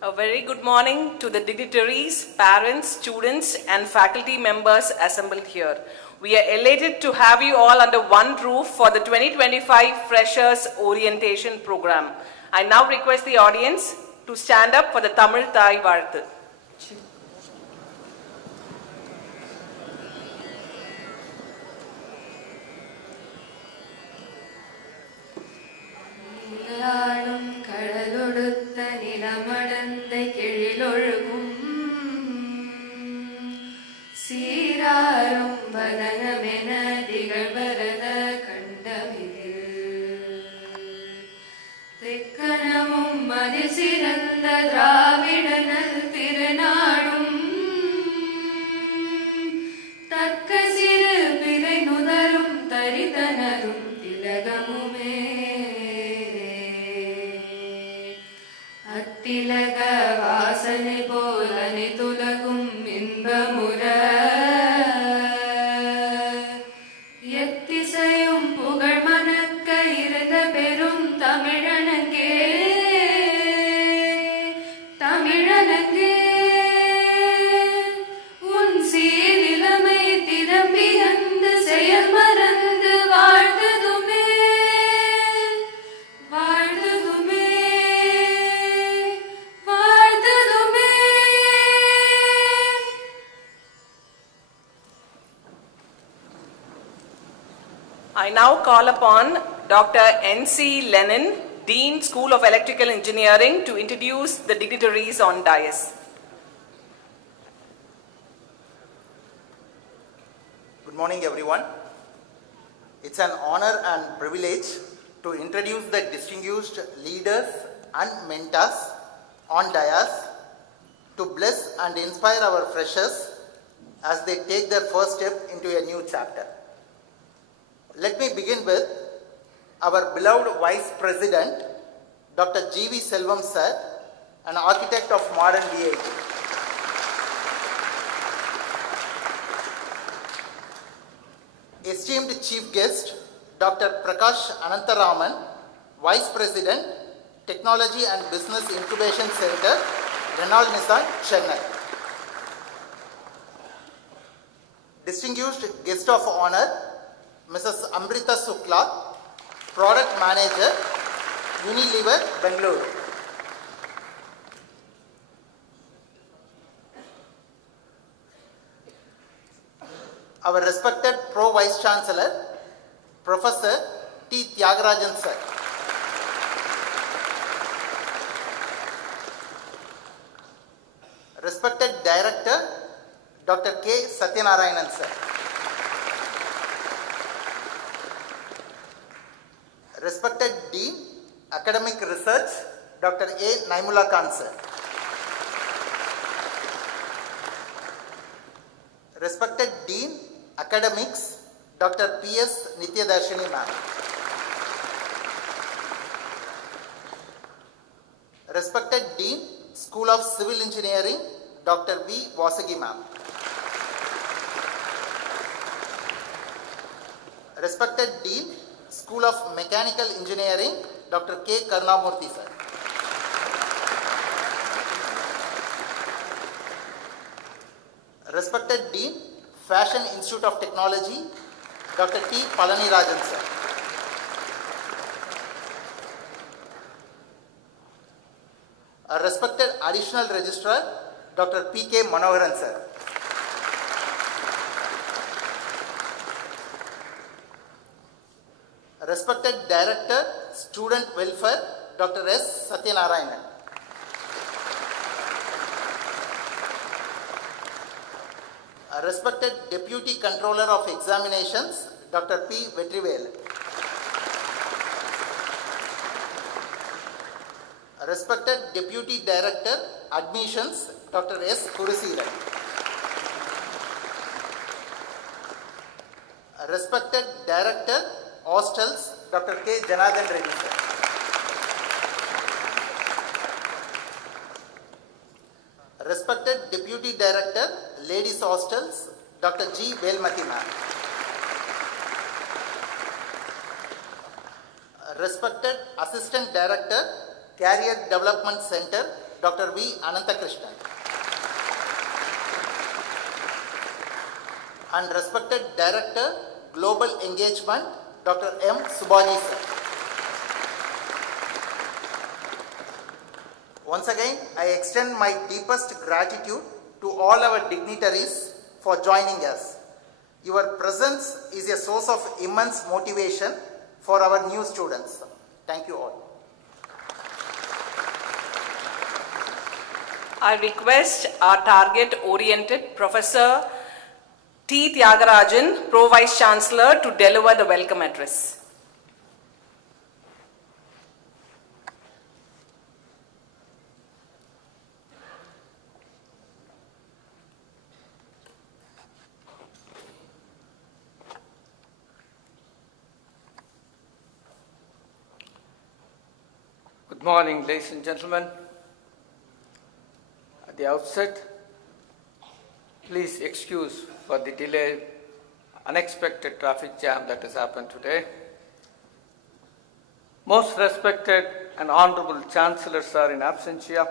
A very good morning to the dignitaries, parents, students, and faculty members assembled here. We are elated to have you all under one roof for the 2025 Freshers Orientation Program. I now request the audience to stand up for the Tamil Thai Varthu. கடலொடுத்த நிலமடந்தை கெழிலொழுகும் சீராரும் வதனமென திகழ்வரத கண்டமிதில் தெக்கணமும் அதில் சிறந்த திராவிடனல் திருநாடும் தக்க சிறு பிறை நுதரும் தரிதனரும் திலகமுமே திலக வாசனை போல் அனைத்துலகும் இன்பமுற எத்திசையும் புகழ் மணக்க இருந்த பெரும் தமிழனங்கே தமிழனங்கே உன் சீரிலமை திரும்பி அந்த செயல் மறந்து வாழ்ந்ததுமே I now call upon Dr. N.C. Lennon, Dean, School of Electrical Engineering, to introduce the dignitaries on dais. Good morning, everyone. It's an honor and privilege to introduce the distinguished leaders and mentors on dais to bless and inspire our freshers as they take their first step into a new chapter. Let me begin with our beloved Vice President, Dr. G.V. Selvam sir, an architect of modern DIT. Esteemed Chief Guest, Dr. Prakash Anantharaman, Vice President, Technology and Business Incubation Center, Renault Nissan, Chennai. Distinguished Guest of Honor, Mrs. Amrita Shukla, Product Manager, Unilever, Bangalore. Our respected Pro Vice Chancellor, Professor T. Tyagarajan sir. Respected Director, Dr. K. Satyanarayanan sir. Respected Dean, Academic Research, Dr. A. Naimullah Khan sir. Respected Dean, Academics, Dr. P. S. Nityadarshini ma'am. Respected Dean, School of Civil Engineering, Dr. V. Vasagi ma'am. Respected Dean, School of Mechanical Engineering, Dr. K. Karnamurthy sir. Respected Dean, Fashion Institute of Technology, Dr. T. Palanirajan sir. A respected Additional Registrar, Dr. P. K. Manoharan sir. Respected Director, Student Welfare, Dr. S. Satyanarayanan. A respected Deputy Controller of Examinations, Dr. P. Vetrivel. A respected Deputy Director, Admissions, Dr. S. Kurisiran. A respected Director, Hostels, Dr. K. Janardhan Reddy sir. Respected Deputy Director, Ladies Hostels, Dr. G. Velmati ma'am. Respected Assistant Director, Career Development Center, Dr. V. Ananthakrishnan. And respected Director, Global Engagement, Dr. M. Subhaji sir. Once again, I extend my deepest gratitude to all our dignitaries for joining us. Your presence is a source of immense motivation for our new students. Thank you all. I request our target-oriented Professor T. Tyagarajan, Pro Vice Chancellor, to deliver the welcome address. Good morning, ladies and gentlemen. At the outset, please excuse for the delayed, unexpected traffic jam that has happened today. Most respected and honorable chancellors are in absentia.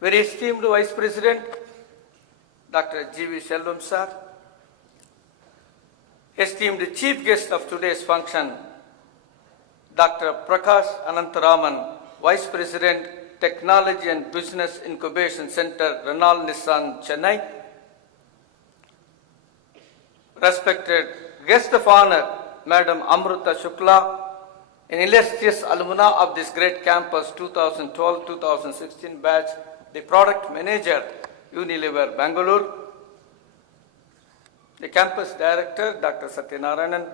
Very esteemed Vice President, Dr. G.V. Selvam sir. Esteemed chief guest of today's function, Dr. Prakash Anantharaman, Vice President, Technology and Business Incubation Center, Renault Nissan, Chennai. Respected guest of honor, Madam Amrita Shukla, an illustrious alumna of this great campus 2012-2016 batch, the product manager, Unilever, Bangalore. The campus director, Dr. Satyanarayanan,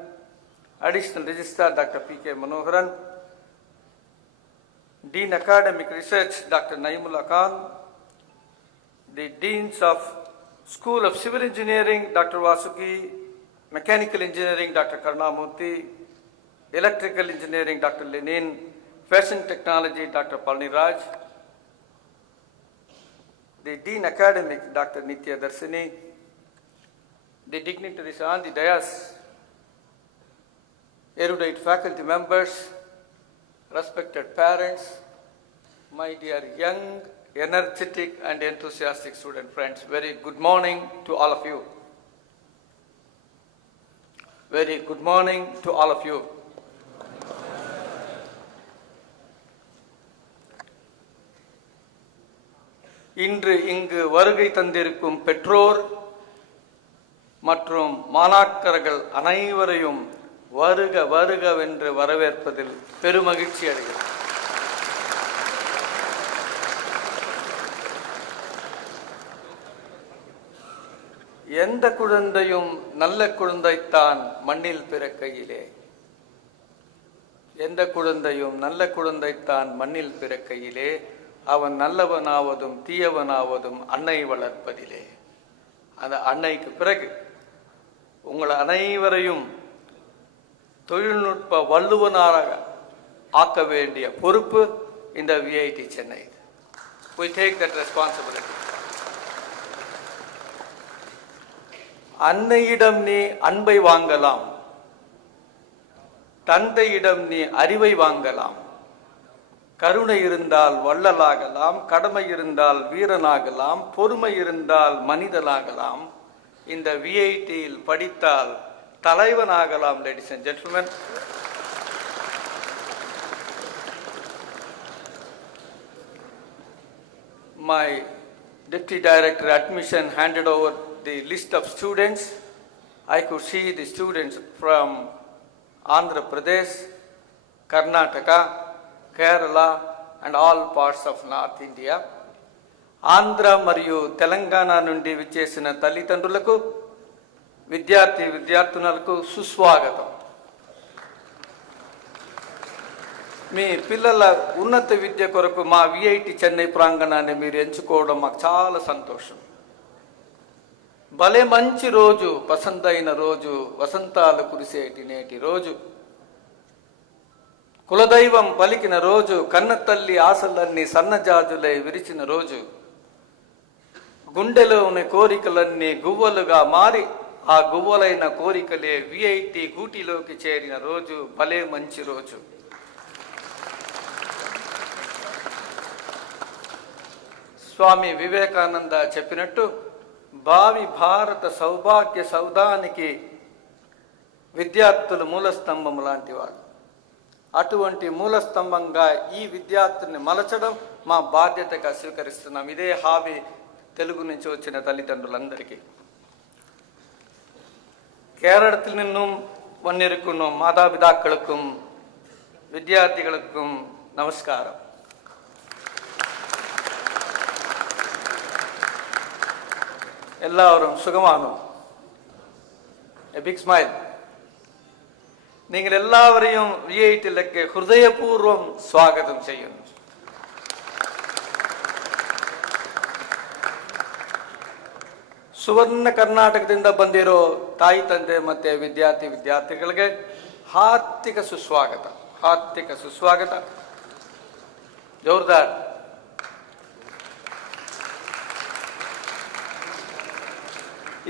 additional registrar, Dr. P.K. Manoharan, Dean Academic Research, Dr. Naimullah Khan, the Deans of School of Civil Engineering, Dr. Vasuki, Mechanical Engineering, Dr. Karnamurthy, Electrical Engineering, Dr. Lenin, Fashion Technology, Dr. Palniraj, the Dean Academic, Dr. Nitya Darsini, the dignitaries on the dais, erudite faculty members, respected parents, my dear young, energetic and enthusiastic student friends, very good morning to all of you. Very good morning to all of you. இன்று இங்கு வருகை தந்திருக்கும் பெற்றோர் மற்றும் மாணாக்கர்கள் அனைவரையும் வருக வருகவென்று வரவேற்பதில் பெருமகிழ்ச்சி அடைகிறேன். எந்த குழந்தையும் நல்ல குழந்தைத்தான் மண்ணில் பிறக்கையிலே. எந்த குழந்தையும் நல்ல குழந்தைத்தான் மண்ணில் பிறக்கையிலே, அவன் நல்லவனாவதும் தீயவனாவதும் அன்னை வளர்ப்பதிலே. அந்த அன்னைக்கு பிறகு உங்கள் அனைவரையும் தொழில்நுட்ப வல்லுவனாக ஆக்க வேண்டிய பொறுப்பு இந்த VIT Chennai. We take that responsibility. அன்னையிடம் நீ அன்பை வாங்கலாம், தந்தையிடம் நீ அறிவை வாங்கலாம். கருணை இருந்தால் வள்ளலாகலாம், கடமை இருந்தால் வீரனாகலாம், பொறுமை இருந்தால் மனிதனாகலாம். இந்த விஐடியில் படித்தால் தலைவனாகலாம். Ladies and gentlemen, my Deputy Director Admission handed over the list of students. I could see the students from Andhra Pradesh, Karnataka, Kerala and all parts of North India. Andhra మరియు తెలంగాణ నుండి విచ్చేసిన తల్లిదండ్రులకు, విద్యార్థులకు సుస్వాగతం. మీ పిల్లల ఉన్నత విద్య కొరకు మా విఐటి చెన్నై ప్రాంగణాన్ని మీరు ఎంచుకోవడం మాకు చాలా సంతోషం. భలే మంచి రోజు, పసందైన రోజు, వసంతాలు కురిసేటి నేటి రోజు, కులదైవం పలికిన రోజు, కన్న తల్లి ఆశలన్నీ సన్నజాజులై విరిచిన రోజు, గుండెలోని కోరికలన్నీ గువ్వలుగా మారి ఆ గువ్వలైన కోరికలే విఐటి గూటిలోకి చేరిన రోజు, భలే మంచి రోజు. స్వామి వివేకానంద చెప్పినట్టు భావి భారత సౌభాగ్య సౌధానికి విద్యార్థులు మూలస్తంభం లాంటి వాళ్ళు. అటువంటి మూలస్తంభంగా ఈ విద్యార్థుల్ని మలచడం మా బాధ్యతగా స్వీకరిస్తున్నాం. ఇదే హాబీ తెలుగు నుంచి వచ్చిన తల్లిదండ్రులందరికీ. കേരളത്തിൽ നിന്നും വന്നിരിക്കുന്ന മാതാപിതാക്കൾക്കും വിദ്യാർത്ഥികൾക്കും നമസ്കാരം. എല്ലാവരും സുഖമാണോ? A big smile. നിങ്ങൾ എല്ലാവരെയും വിഐറ്റിലേക്ക് ഹൃദയപൂർവ്വം സ്വാഗതം ചെയ്യുന്നു. ಸುವರ್ಣ ಕರ್ನಾಟಕದಿಂದ ಬಂದಿರೋ ತಾಯಿ ತಂದೆ ಮತ್ತೆ ವಿದ್ಯಾರ್ಥಿಗಳಿಗೆ ಹಾರ್ದಿಕ ಸುಸ್ವಾಗತ. ಜೋರ್ದಾರ್.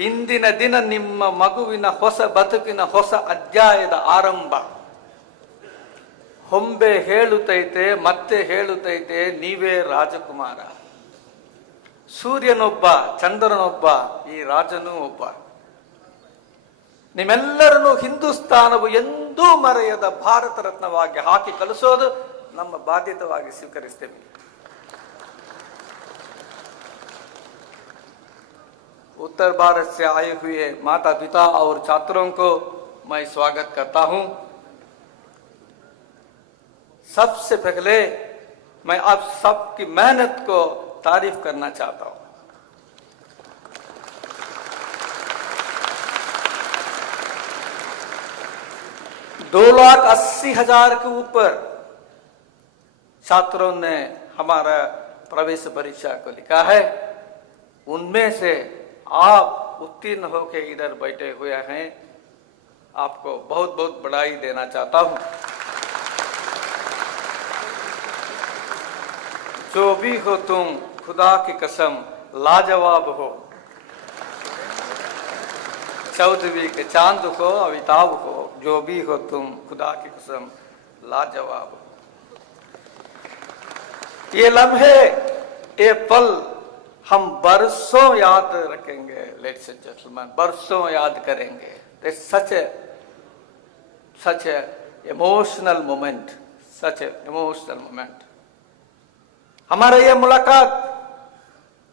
ಇಂದಿನ ದಿನ ನಿಮ್ಮ ಮಗುವಿನ ಹೊಸ ಬದುಕಿನ ಹೊಸ ಅಧ್ಯಾಯದ ಆರಂಭ. ಹೊಂಬೆ ಹೇಳುತ್ತೈತೆ, ಮತ್ತೆ ಹೇಳುತ್ತೈತೆ, ನೀವೇ ರಾಜಕುಮಾರ. ಸೂರ್ಯನೊಬ್ಬ, ಚಂದ್ರನೊಬ್ಬ, ಈ ರಾಜನೂ ಒಬ್ಬ. ನಿಮ್ಮೆಲ್ಲರನ್ನು ಹಿಂದೂಸ್ತಾನವು ಎಂದೂ ಮರೆಯದ ಭಾರತ ರತ್ನವಾಗಿ ಹಾಕಿ ಕಲಿಸೋದು ನಮ್ಮ ಬಾಧ್ಯತೆವಾಗಿ ಸ್ವೀಕರಿಸ್ತೇವೆ. उत्तर भारत से आए हुए माता पिता और छात्रों को मैं स्वागत करता हूं. सबसे पहले मैं आप सबकी मेहनत को तारीफ करना चाहता हूं. दो 2,80,000 के ऊपर छात्रों ने हमारा प्रवेश परीक्षा को लिखा है. उनमें से आप उत्तीर्ण होकर इधर बैठे हुए हैं. आपको बहुत बहुत बधाई देना चाहता हूं. जो भी हो तुम खुदा की कसम लाजवाब हो. चौदहवीं के चांद हो, अमिताभ हो, जो भी हो तुम खुदा की कसम लाजवाब हो. ये लम्हे, ये पल हम बरसों याद रखेंगे. लेडीज एंड जेंटलमैन, बरसों याद करेंगे. सच ए इमोशनल मोमेंट, सच ए इमोशनल मोमेंट. हमारा ये मुलाकात,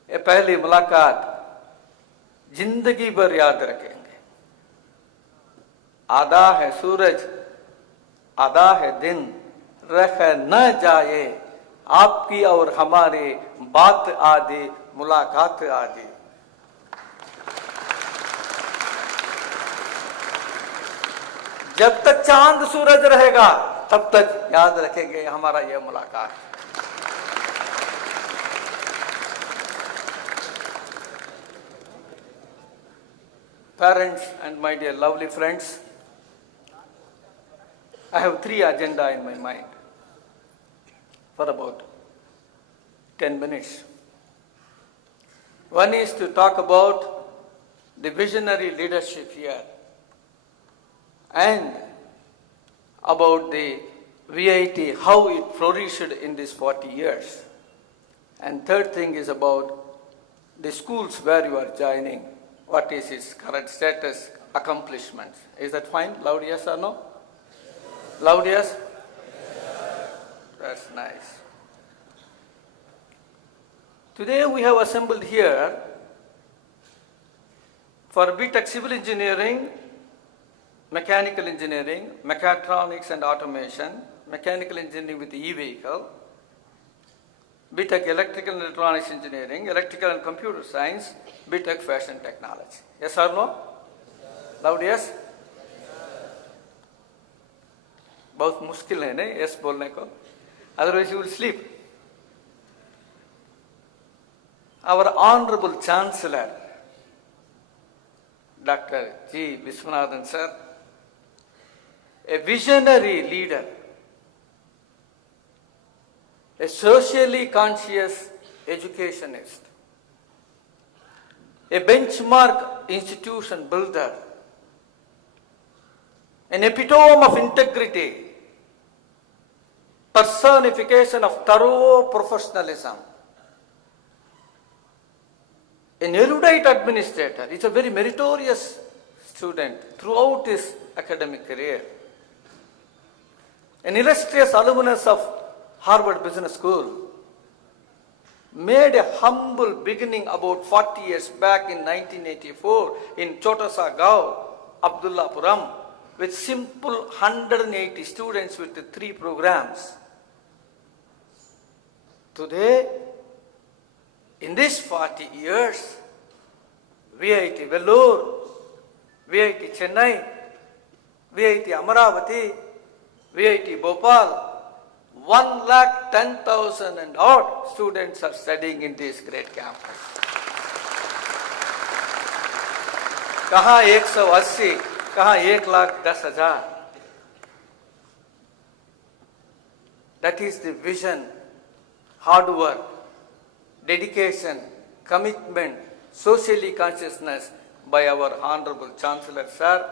ये पहली मुलाकात जिंदगी भर याद रखेंगे. आधा है सूरज, आधा है दिन, रह न जाए आपकी और हमारी बात आदि, मुलाकात आदि. जब तक चांद सूरज रहेगा तब तक याद रखेंगे हमारा यह मुलाकात. Parents and my dear lovely friends, I have 3 agenda in my mind for about 10 minutes. One is to talk about the visionary leadership here and about the VIT, how it flourished in these 40 years. And third thing is about the schools where you are joining. What is its current status, accomplishments? Is that fine? Loud yes or no? Loud yes? That's nice. Today we have assembled here for BTech Civil Engineering, Mechanical Engineering, Mechatronics and Automation, Mechanical Engineering with E-Vehicle, BTech Electrical and Electronics Engineering, Electrical and Computer Science, BTech Fashion Technology. Yes or no? Loud yes? बहुत मुश्किल है नहीं yes बोलने को, otherwise you will sleep. Our Honorable Chancellor, Dr. G. Viswanathan sir, a visionary leader, a socially conscious educationist, a benchmark institution builder, an epitome of integrity, personification of thorough professionalism, an erudite administrator. He's a very meritorious student throughout his academic career. An illustrious alumnus of Harvard Business School. Made a humble beginning about 40 years back in 1984 in Chotasa Gaon, Abdullapuram, with simple 180 students with 3 programs. Today, in these 40 years, VIT Vellore, VIT Chennai, VIT Amaravati, VIT Bhopal, 1,10,000 and odd students are studying in this great campus. कहाँ 180, कहाँ 1,10,000. That is the vision, hard work, dedication, commitment, socially consciousness by our Honorable Chancellor Sir,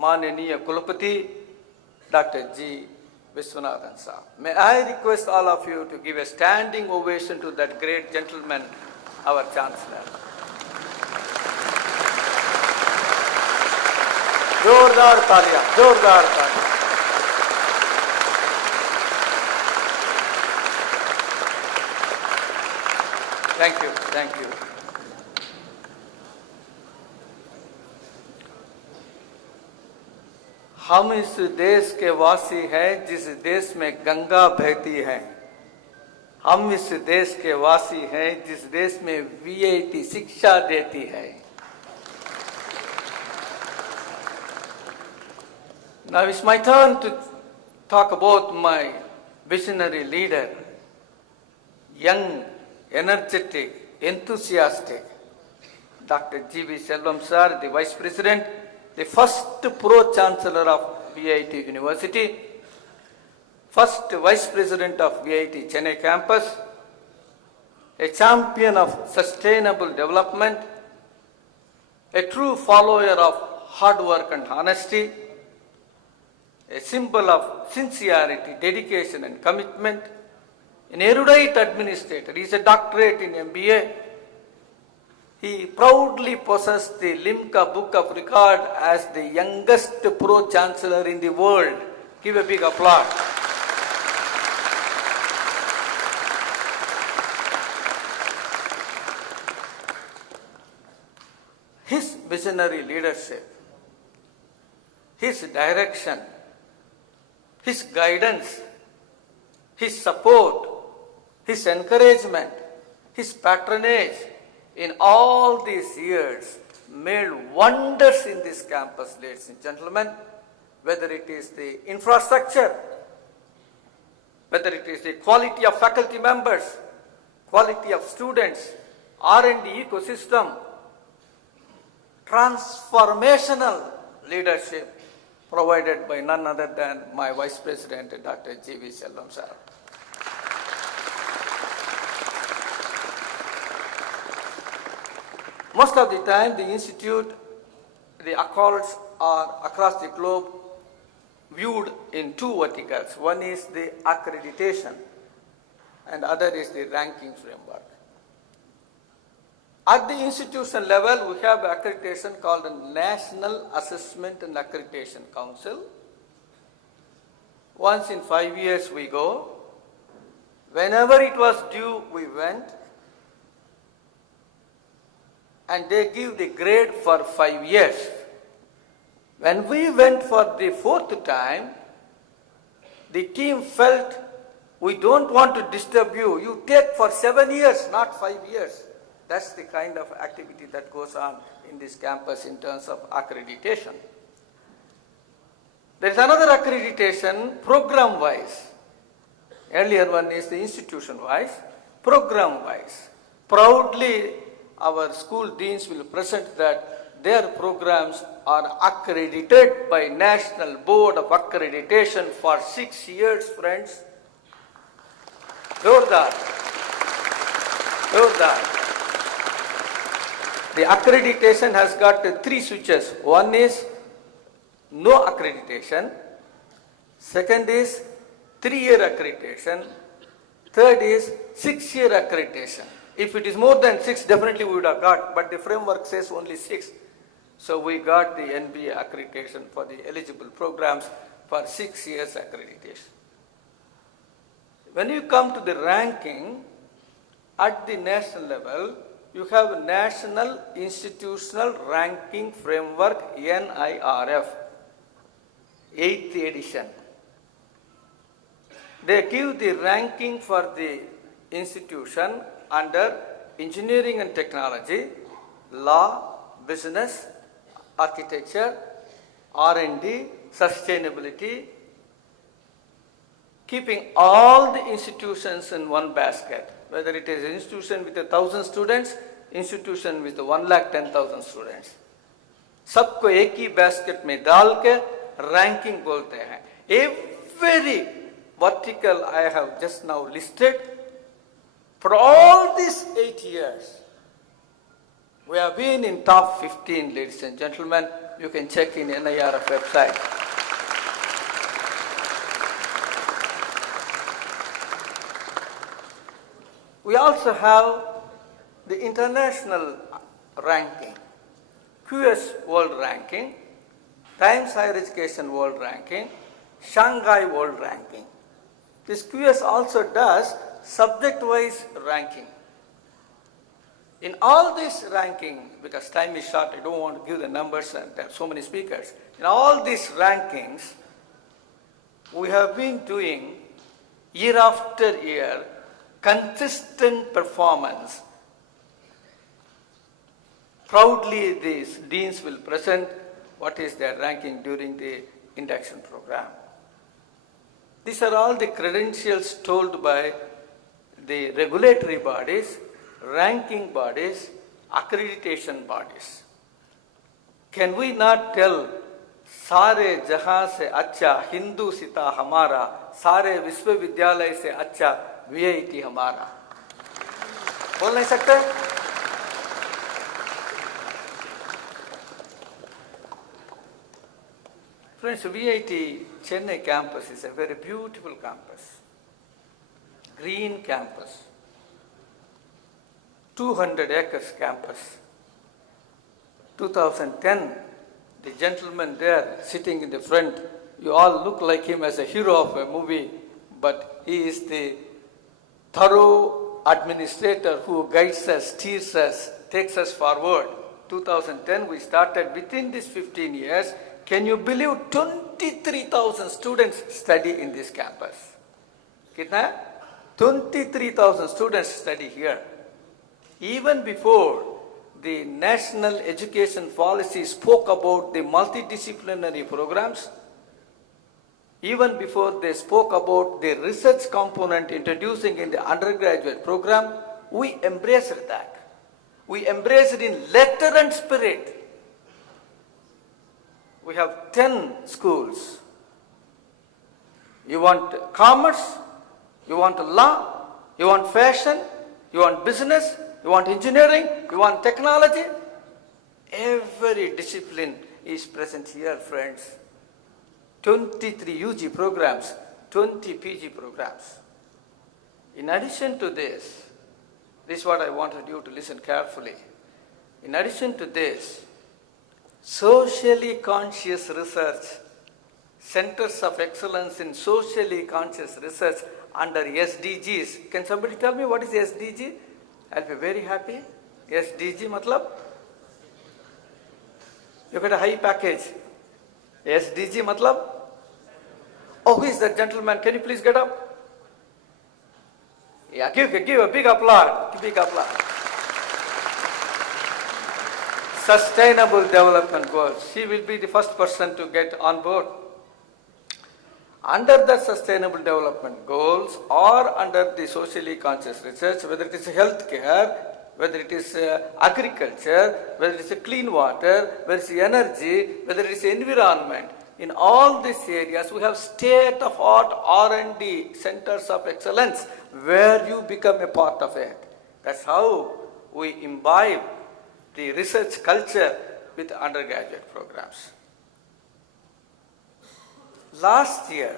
Mananiya Kulapati, Dr. G. Viswanathan Sir. May I request all of you to give a standing ovation to that great gentleman, our Chancellor. जोरदार तालियां, जोरदार तालियां. Thank you, thank you. हम इस देश के वासी हैं जिस देश में गंगा बहती है. हम इस देश के वासी हैं जिस देश में वीआईटी शिक्षा देती है. Now it's my turn to talk about my visionary leader, young, energetic, enthusiastic, Dr. G.V. Selvam Sir, the Vice President, the first Pro-Chancellor of VIT University, first Vice President of VIT Chennai campus, a champion of sustainable development, a true follower of hard work and honesty, a symbol of sincerity, dedication and commitment, an erudite administrator. He is a doctorate in MBA. He proudly possessed the Limca Book of Record as the youngest Pro-Chancellor in the world. Give a big applause. His visionary leadership, his direction, his guidance, his support, his encouragement, his patronage in all these years made wonders in this campus, ladies and gentlemen, whether it is the infrastructure, whether it is the quality of faculty members, quality of students, R&D ecosystem, transformational leadership provided by none other than my Vice President, Dr. G.V. Selvam Sir. Most of the time, the institute, the accolades are across the globe viewed in 2 verticals. One is the accreditation and other is the ranking framework. At the institution level, we have accreditation called the National Assessment and Accreditation Council. Once in 5 years we go. Whenever it was due, we went. And they give the grade for 5 years. When we went for the 4th time, the team felt, we don't want to disturb you. You take for 7 years, not 5 years. That's the kind of activity that goes on in this campus in terms of accreditation. There is another accreditation program-wise. Earlier one is the institution-wise, program-wise. Proudly, our school deans will present that their programs are accredited by National Board of Accreditation for 6 years, friends. Jordar. Jordar. The accreditation has got 3 switches. One is no accreditation. Second is 3-year accreditation. Third is 6-year accreditation. If it is more than 6, definitely we would have got, but the framework says only 6. So we got the NBA accreditation for the eligible programs for 6 years accreditation. When you come to the ranking, at the national level, you have National Institutional Ranking Framework, NIRF, 8th edition. They give the ranking for the institution under engineering and technology, law, business, architecture, R&D, sustainability, keeping all the institutions in one basket, whether it is an institution with 1,000 students, institution with 1,10,000 students. सबको एक ही basket में डाल के ranking बोलते हैं. Every vertical I have just now listed, for all these 8 years, we have been in top 15, ladies and gentlemen. You can check in NIRF website. We also have the international ranking, QS World Ranking, Times Higher Education World Ranking, Shanghai World Ranking. This QS also does subject-wise ranking. In all this ranking, because time is short, I don't want to give the numbers and there are so many speakers. In all these rankings, we have been doing year after year consistent performance. Proudly, these deans will present what is their ranking during the induction program. These are all the credentials told by the regulatory bodies, ranking bodies, accreditation bodies. Can we not tell सारे जहां से अच्छा हिंदू सिता हमारा, सारे विश्वविद्यालय से अच्छा VIT हमारा? बोल नहीं सकते? Friends, VIT Chennai campus is a very beautiful campus, green campus, 200 acres campus. 2010, the gentleman there sitting in the front, you all look like him as a hero of a movie, but he is the thorough administrator who guides us, steers us, takes us forward. 2010, we started. Within these 15 years, can you believe 23,000 students study in this campus? Kitna? 23,000 students study here. Even before the national education policy spoke about the multidisciplinary programs, even before they spoke about the research component introducing in the undergraduate program, we embraced that. We embraced it in letter and spirit. We have 10 schools. You want commerce, you want law, you want fashion, you want business, you want engineering, you want technology. Every discipline is present here, friends. 23 UG programs, 20 PG programs. In addition to this is what I wanted you to listen carefully. In addition to this, socially conscious research, centers of excellence in socially conscious research under SDGs. Can somebody tell me what is SDG? I'll be very happy. SDG matlab? You get a high package. SDG matlab? Oh, who is that gentleman? Can you please get up? Yeah, give a big applause. Big applause. Sustainable Development Goals. She will be the first person to get on board. Under the Sustainable Development Goals or under the socially conscious research, whether it is healthcare, whether it is agriculture, whether it is clean water, whether it is energy, whether it is environment, in all these areas we have state-of-art R&D centers of excellence where you become a part of it. That's how we imbibe the research culture with undergraduate programs. Last year,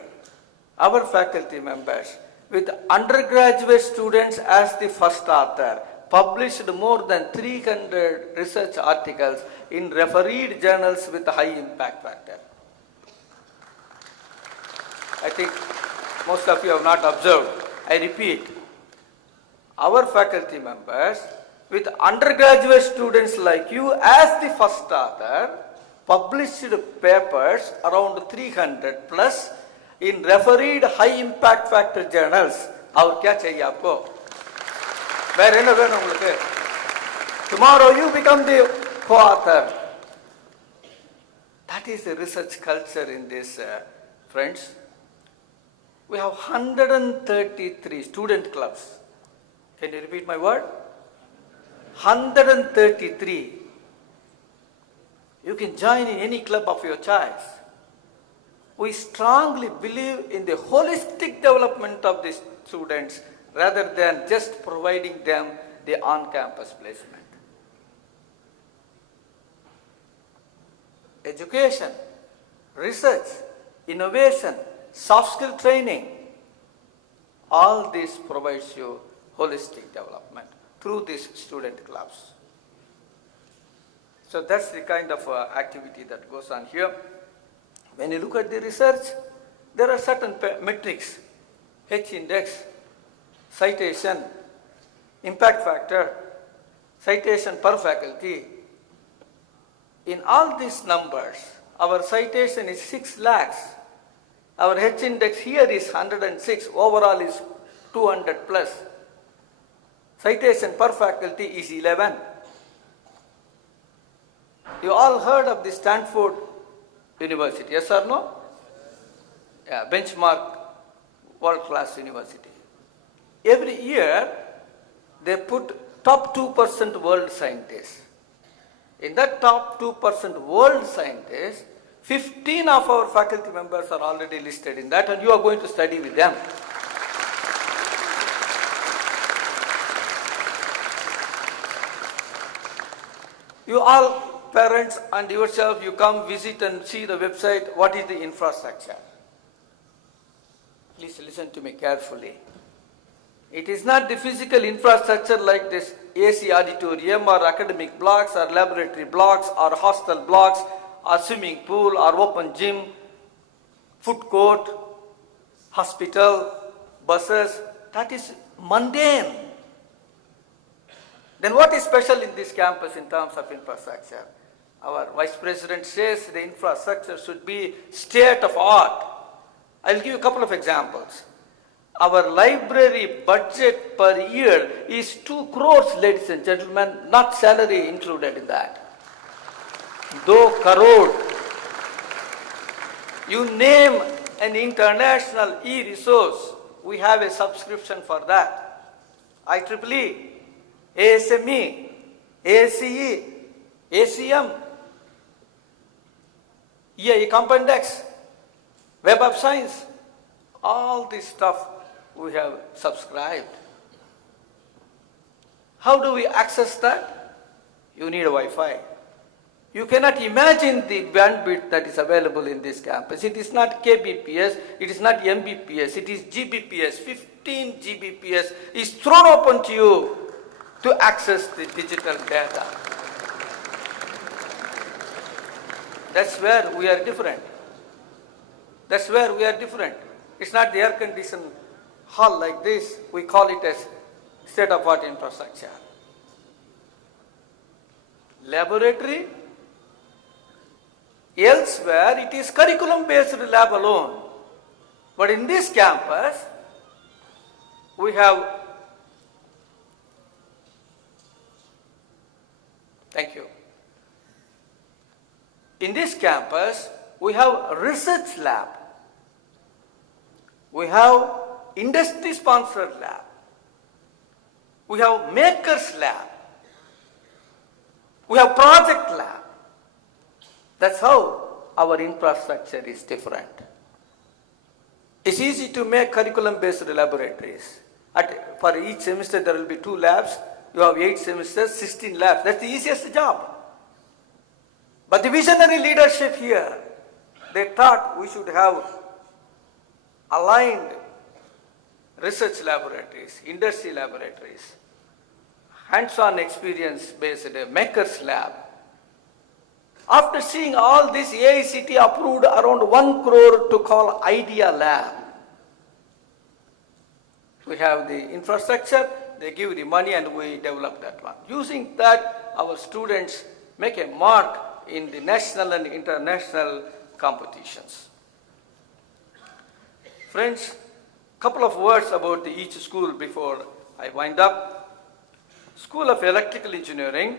our faculty members, with undergraduate students as the first author, published more than 300 research articles in refereed journals with a high impact factor. I think most of you have not observed. I repeat, our faculty members, with undergraduate students like you as the first author, published papers around 300 plus in refereed high impact factor journals. Our kya chahiye aapko? Where enna venum ungalku? Tomorrow you become the co-author. That is the research culture in this, friends. We have 133 student clubs. Can you repeat my word? 133. You can join in any club of your choice. We strongly believe in the holistic development of the students rather than just providing them the on-campus placement. Education, research, innovation, soft skill training, all this provides you holistic development through these student clubs. So that's the kind of activity that goes on here. When you look at the research, there are certain metrics, H index, citation, impact factor, citation per faculty. In all these numbers, our citation is 6 lakhs. Our H index here is 106, overall is 200 plus. Citation per faculty is 11. You all heard of the Stanford University, yes or no? Yeah, benchmark world-class university. Every year, they put top 2% world scientists. In that top 2% world scientists, 15 of our faculty members are already listed in that, and you are going to study with them. You all, parents and yourself, you come visit and see the website. What is the infrastructure? Please listen to me carefully. It is not the physical infrastructure like this AC auditorium or academic blocks or laboratory blocks or hostel blocks or swimming pool or open gym, food court, hospital, buses. That is mundane. Then what is special in this campus in terms of infrastructure? Our Vice President says the infrastructure should be state of art. I'll give you a couple of examples. Our library budget per year is 2 crores, ladies and gentlemen, not salary included in that. 2 crore. You name an international e-resource, we have a subscription for that. IEEE, ASME, ACE, ACM, EIE Compendex, Web of Science, all this stuff we have subscribed. How do we access that? You need a Wi-Fi. You cannot imagine the bandwidth that is available in this campus. It is not kbps, it is not mbps, it is gbps. 15 gbps is thrown open to you to access the digital data. That's where we are different. That's where we are different. It's not the air-conditioned hall like this. We call it as state-of-art infrastructure. Laboratory, elsewhere it is curriculum-based lab alone. But in this campus, we have, thank you. In this campus, we have a research lab. We have industry-sponsored lab. We have makers lab. We have project lab. That's how our infrastructure is different. It's easy to make curriculum-based laboratories. For each semester there will be 2 labs. You have 8 semesters, 16 labs. That's the easiest job. But the visionary leadership here, they thought we should have aligned research laboratories, industry laboratories, hands-on experience-based makers lab. After seeing all this, AICT approved around 1 crore to call Idea Lab. We have the infrastructure, they give the money and we develop that one. Using that, our students make a mark in the national and international competitions. Friends, couple of words about each school before I wind up. School of Electrical Engineering,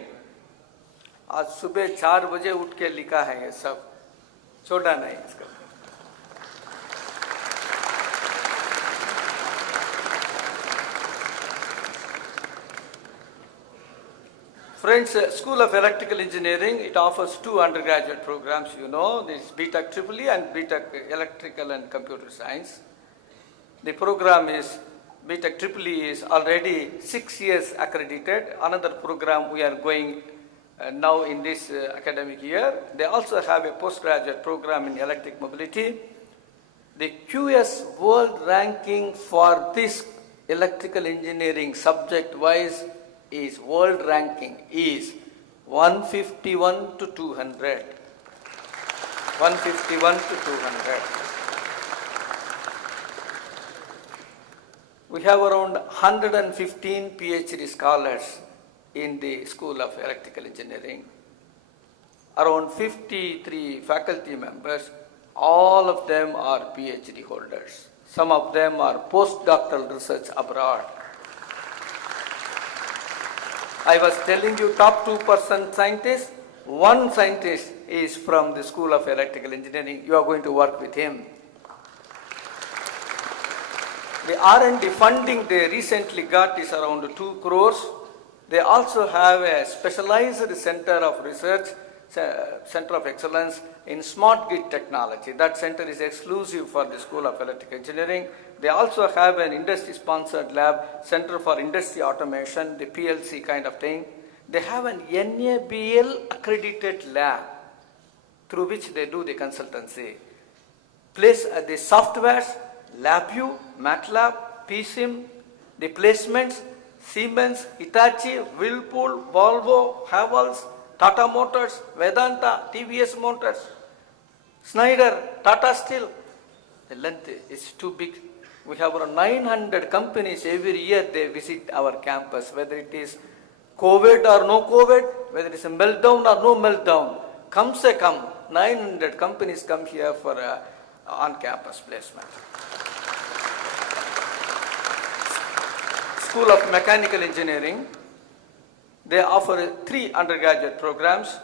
आज सुबह 4 बजे उठ के लिखा है ये सब, छोटा नहीं इसका. Friends, School of Electrical Engineering, it offers 2 undergraduate programs, you know, this BTech EEE and BTech Electrical and Computer Science. The program is, BTech EEE is already 6 years accredited. Another program we are going now in this academic year. They also have a postgraduate program in electric mobility. The QS world ranking for this electrical engineering subject-wise is world ranking is 151 to 200. 151 to 200. We have around 115 PhD scholars in the School of Electrical Engineering. Around 53 faculty members, all of them are PhD holders. Some of them are postdoctoral research abroad. I was telling you top 2% scientists, one scientist is from the School of Electrical Engineering. You are going to work with him. The R&D funding they recently got is around 2 crores. They also have a specialized center of research, center of excellence in smart grid technology. That center is exclusive for the School of Electrical Engineering. They also have an industry-sponsored lab, Center for Industry Automation, the PLC kind of thing. They have an NABL accredited lab through which they do the consultancy. Place the softwares, LabVIEW, MATLAB, PSIM, the placements, Siemens, Hitachi, Whirlpool, Volvo, Havells, Tata Motors, Vedanta, TVS Motors, Schneider, Tata Steel. The length is too big. We have around 900 companies every year they visit our campus, whether it is COVID or no COVID, whether it is a meltdown or no meltdown. Come say come, 900 companies come here for on-campus placement. School of Mechanical Engineering, they offer 3 undergraduate programs,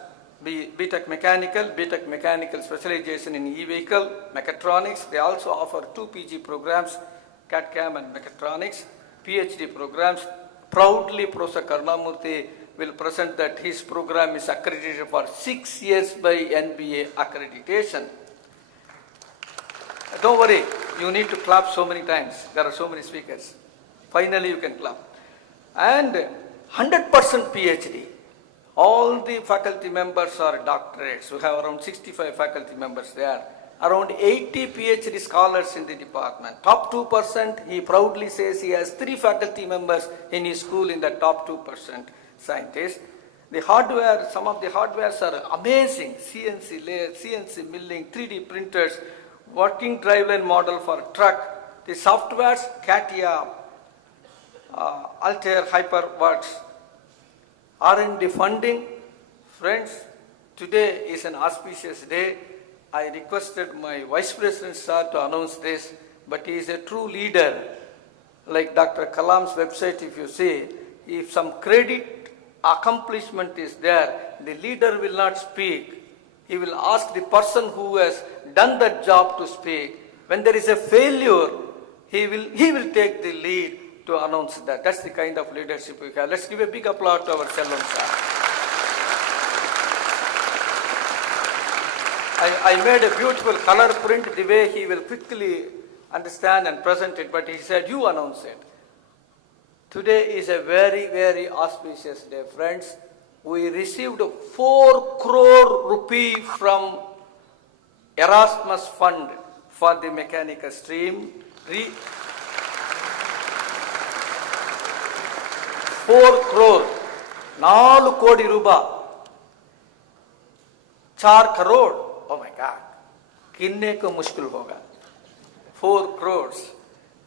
BTech Mechanical specialization in e-vehicle, mechatronics. They also offer 2 PG programs, CAD/CAM and mechatronics, PhD programs. Proudly, Professor Karnamurthy will present that his program is accredited for 6 years by NBA accreditation. Don't worry, you need to clap so many times. There are so many speakers. Finally, you can clap. And 100% PhD. All the faculty members are doctorates. We have around 65 faculty members there. Around 80 PhD scholars in the department. Top 2%, he proudly says he has 3 faculty members in his school in the top 2% scientists. The hardware, some of the hardwares are amazing. CNC lathe, CNC milling, 3D printers, working driveline model for truck. The softwares, CATIA, Altair, HyperWorks. R&D funding, friends, today is an auspicious day. I requested my Vice President sir to announce this, but he is a true leader. Like Dr. Kalam's website, if you see, if some credit accomplishment is there, the leader will not speak. He will ask the person who has done that job to speak. When there is a failure, he will take the lead to announce that. That's the kind of leadership we have. Let's give a big applause to our Selvam sir. I made a beautiful color print the way he will quickly understand and present it, but he said, you announce it. Today is a very, very auspicious day, friends. We received 4 crore rupee from Erasmus Fund for the mechanical stream. 4 crore. 4 கோடி ரூபாய் 4 crore oh my god गिनने को मुश्किल होगा 4 crores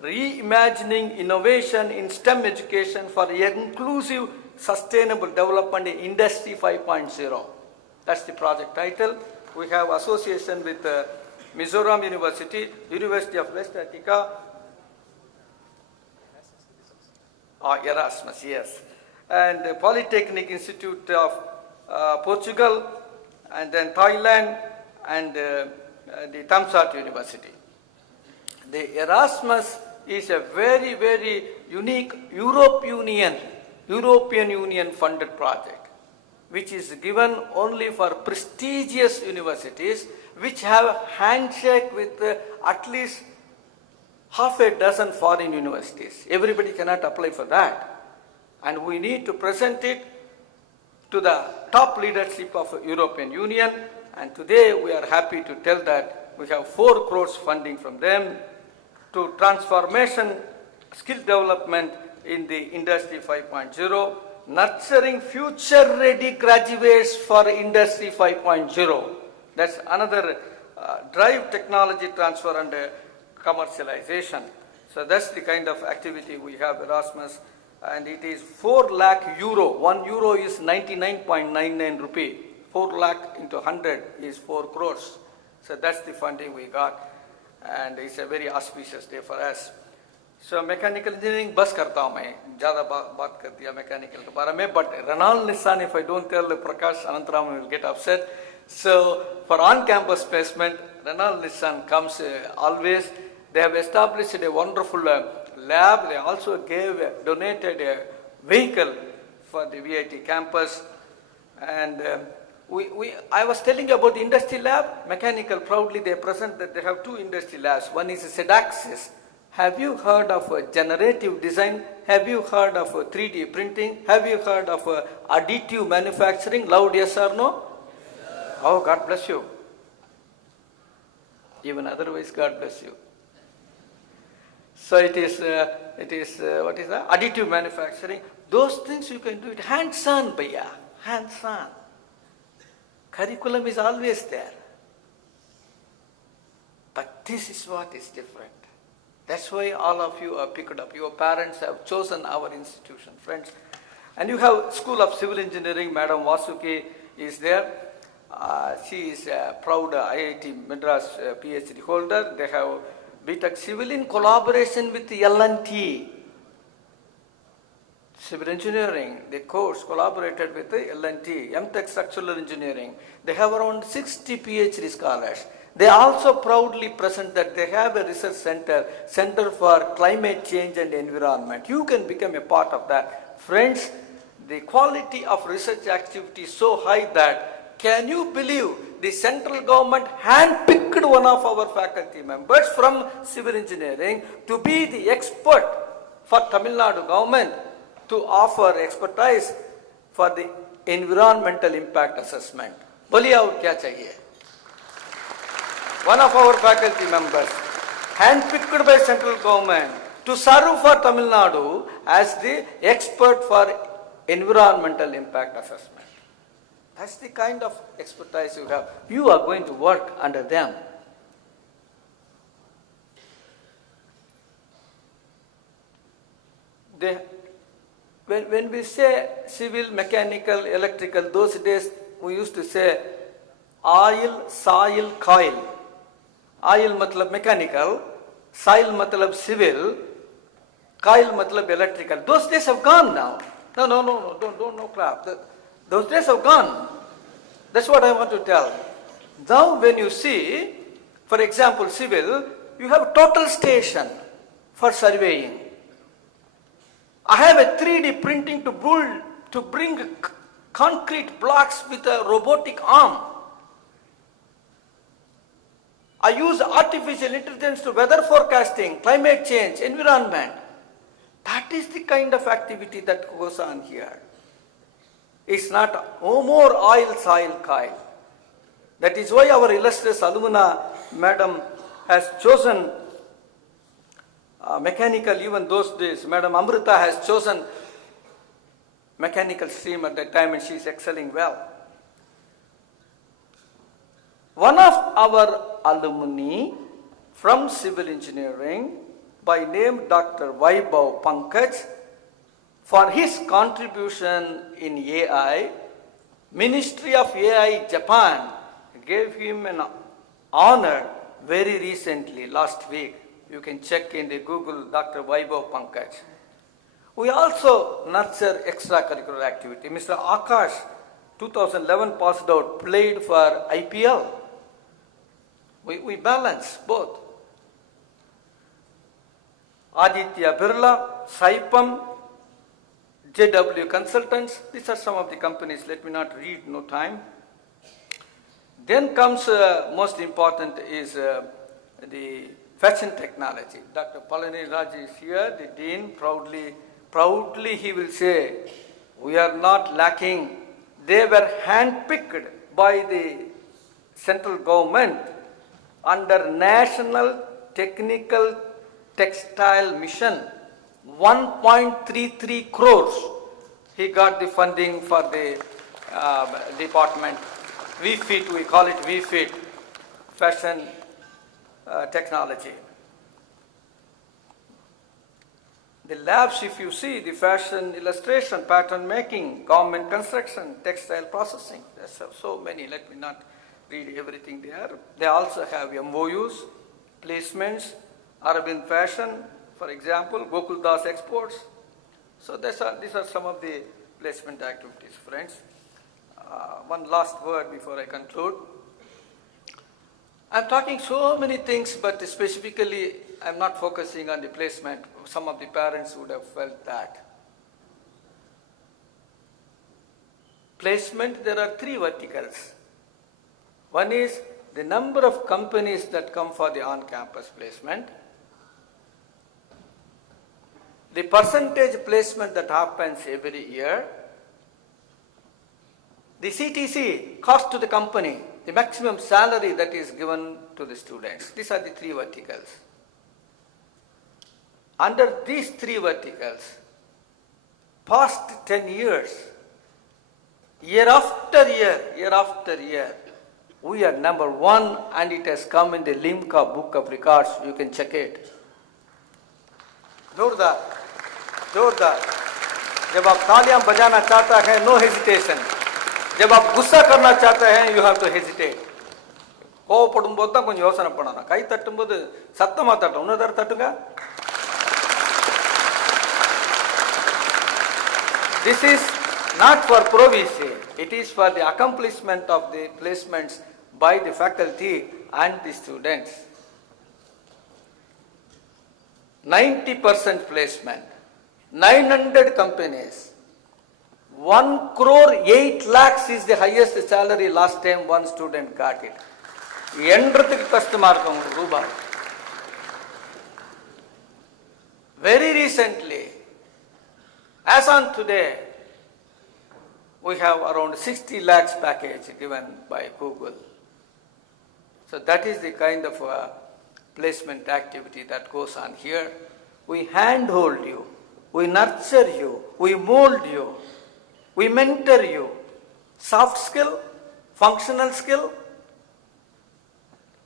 reimagining innovation in STEM education for inclusive sustainable development in industry 5.0. That's the project title. We have association with Mizoram University, University of West Africa, Erasmus, yes, and the Polytechnic Institute of Portugal, and then Thailand, and the Thammasat University. The Erasmus is a very, very unique European Union funded project, which is given only for prestigious universities which have a handshake with at least half a dozen foreign universities. Everybody cannot apply for that. And we need to present it to the top leadership of European Union. And today we are happy to tell that we have 4 crores funding from them to transformation, skill development in the industry 5.0, nurturing future-ready graduates for industry 5.0. That's another drive technology transfer and commercialization. So that's the kind of activity we have Erasmus, and it is 4 lakh euro. 1 euro is 99.99 rupee. 4 lakh into 100 is 4 crores. So that's the funding we got, and it's a very auspicious day for us. So mechanical engineering bus karta hu main, zyada baat kar diya mechanical ke bare mein, but Renault Nissan, if I don't tell Prakash Anantharaman will get upset. So for on-campus placement, Renault Nissan comes always. They have established a wonderful lab. They also donated a vehicle for the VIT campus. And I was telling you about the industry lab, mechanical. Proudly they present that they have 2 industry labs. One is Sedaxis. Have you heard of generative design? Have you heard of 3D printing? Have you heard of additive manufacturing? Loud yes or no? Oh, God bless you. Even otherwise, God bless you. So it is what is that? Additive manufacturing. Those things you can do it hands-on, bhaiya, hands-on. Curriculum is always there. But this is what is different. That's why all of you are picked up. Your parents have chosen our institution, friends. And you have School of Civil Engineering, Madam Vasuki is there. She is a proud IIT Madras PhD holder. They have BTech Civil in collaboration with L&T. Civil Engineering, the course collaborated with L&T. MTech Structural Engineering. They have around 60 PhD scholars. They also proudly present that they have a research center, Center for Climate Change and Environment. You can become a part of that. Friends, the quality of research activity is so high that, can you believe the central government handpicked one of our faculty members from civil engineering to be the expert for Tamil Nadu government to offer expertise for the environmental impact assessment. Boliye aur kya chahiye? One of our faculty members, handpicked by central government to serve for Tamil Nadu as the expert for environmental impact assessment. That's the kind of expertise you have. You are going to work under them. When we say civil, mechanical, electrical, those days we used to say oil, soil, coil. Oil matlab mechanical, soil matlab civil, coil matlab electrical. Those days have gone now. No, don't clap. Those days have gone. That's what I want to tell. Now when you see, for example, civil, you have total station for surveying. I have a 3D printing to bring concrete blocks with a robotic arm. I use artificial intelligence to weather forecasting, climate change, environment. That is the kind of activity that goes on here. It's not no more oil, soil, coil. That is why our illustrious alumna, Madam, has chosen mechanical even those days. Madam Amrita has chosen mechanical stream at that time and she is excelling well. One of our alumni from civil engineering by name Dr. Vaibhav Pankaj, for his contribution in AI, Ministry of AI Japan gave him an honor very recently, last week. You can check in the Google Dr. Vaibhav Pankaj. We also nurture extracurricular activity. Mr. Akash, 2011 passed out, played for IPL. We balance both. Aditya Birla, Saipam, JW Consultants, these are some of the companies, let me not read, no time. Then comes, most important is the fashion technology. Dr. Palani Raj is here, the Dean, proudly he will say, we are not lacking. They were handpicked by the central government under National Technical Textile Mission, 1.33 crores. He got the funding for the department. VFIT, we call it VFIT, fashion technology. The labs, if you see, the fashion illustration, pattern making, garment construction, textile processing, there's so many, let me not read everything there. They also have MOUs, placements, Arabian fashion, for example, Gokul Das Exports. So these are some of the placement activities, friends. One last word before I conclude. I'm talking so many things, but specifically I'm not focusing on the placement. Some of the parents would have felt that. Placement, there are three verticals. One is the number of companies that come for the on-campus placement. The percentage placement that happens every year. The CTC, cost to the company, the maximum salary that is given to the students. These are the three verticals. Under these three verticals, past 10 years, year after year, we are number one, and it has come in the Limca Book of Records. You can check it. जोरदार, जोरदार. जब आप तालियां बजाना चाहता है, no hesitation. जब आप गुस्सा करना चाहते हैं, you have to hesitate. கோவப்படும்போது தான் கொஞ்சம் யோசனை பண்ணணும். கை தட்டும்போது சத்தமா தட்டும். இன்னொரு தடவை தட்டுங்க. This is not for provision. It is for the accomplishment of the placements by the faculty and the students. 90% placement, 900 companies, 1 crore 8 lakhs is the highest salary last time one student got it. என்றதுக்கு கஷ்டமா இருக்கும் ரூபாய். Very recently, as on today, we have around 60 lakhs package given by Google. So that is the kind of placement activity that goes on here. We handhold you, we nurture you, we mold you, we mentor you. Soft skill, functional skill,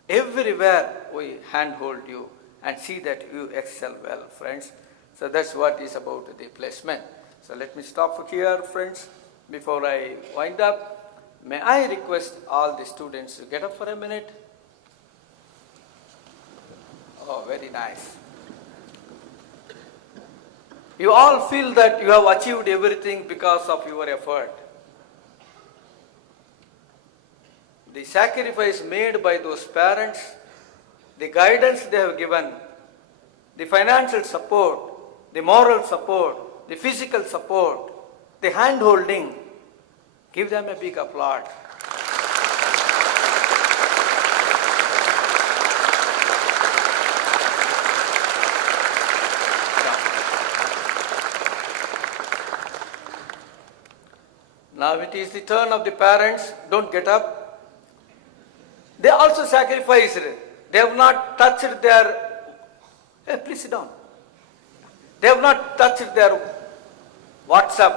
everywhere we handhold you and see that you excel well, friends. So that's what is about the placement. So let me stop here, friends. Before I wind up, may I request all the students to get up for a minute? Oh, very nice. You all feel that you have achieved everything because of your effort. The sacrifice made by those parents, the guidance they have given, the financial support, the moral support, the physical support, the hand-holding, give them a big applause. Now it is the turn of the parents. Don't get up. They also sacrificed. They have not touched their, hey, please sit down. They have not touched their WhatsApp.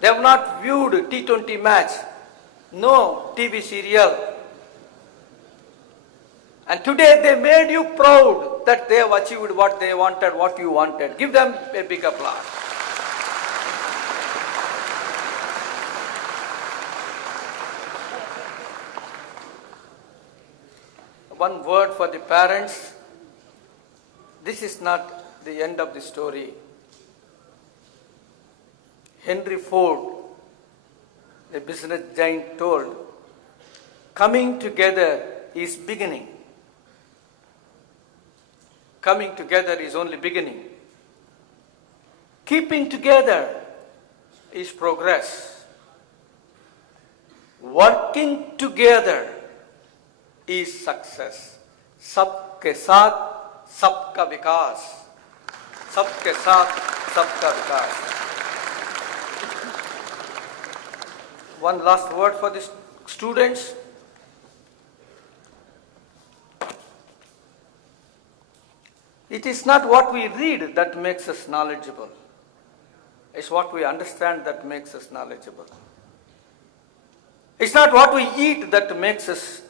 They have not viewed T20 match, no TV serial. And today they made you proud that they have achieved what they wanted, what you wanted. Give them a big applause. One word for the parents. This is not the end of the story. Henry Ford, a business giant, told, coming together is beginning. Coming together is only beginning. Keeping together is progress. Working together is success. Sabke saath, sabka vikas. Sabke saath, sabka vikas. One last word for the students. It is not what we read that makes us knowledgeable. It's what we understand that makes us knowledgeable. It's not what we eat that makes us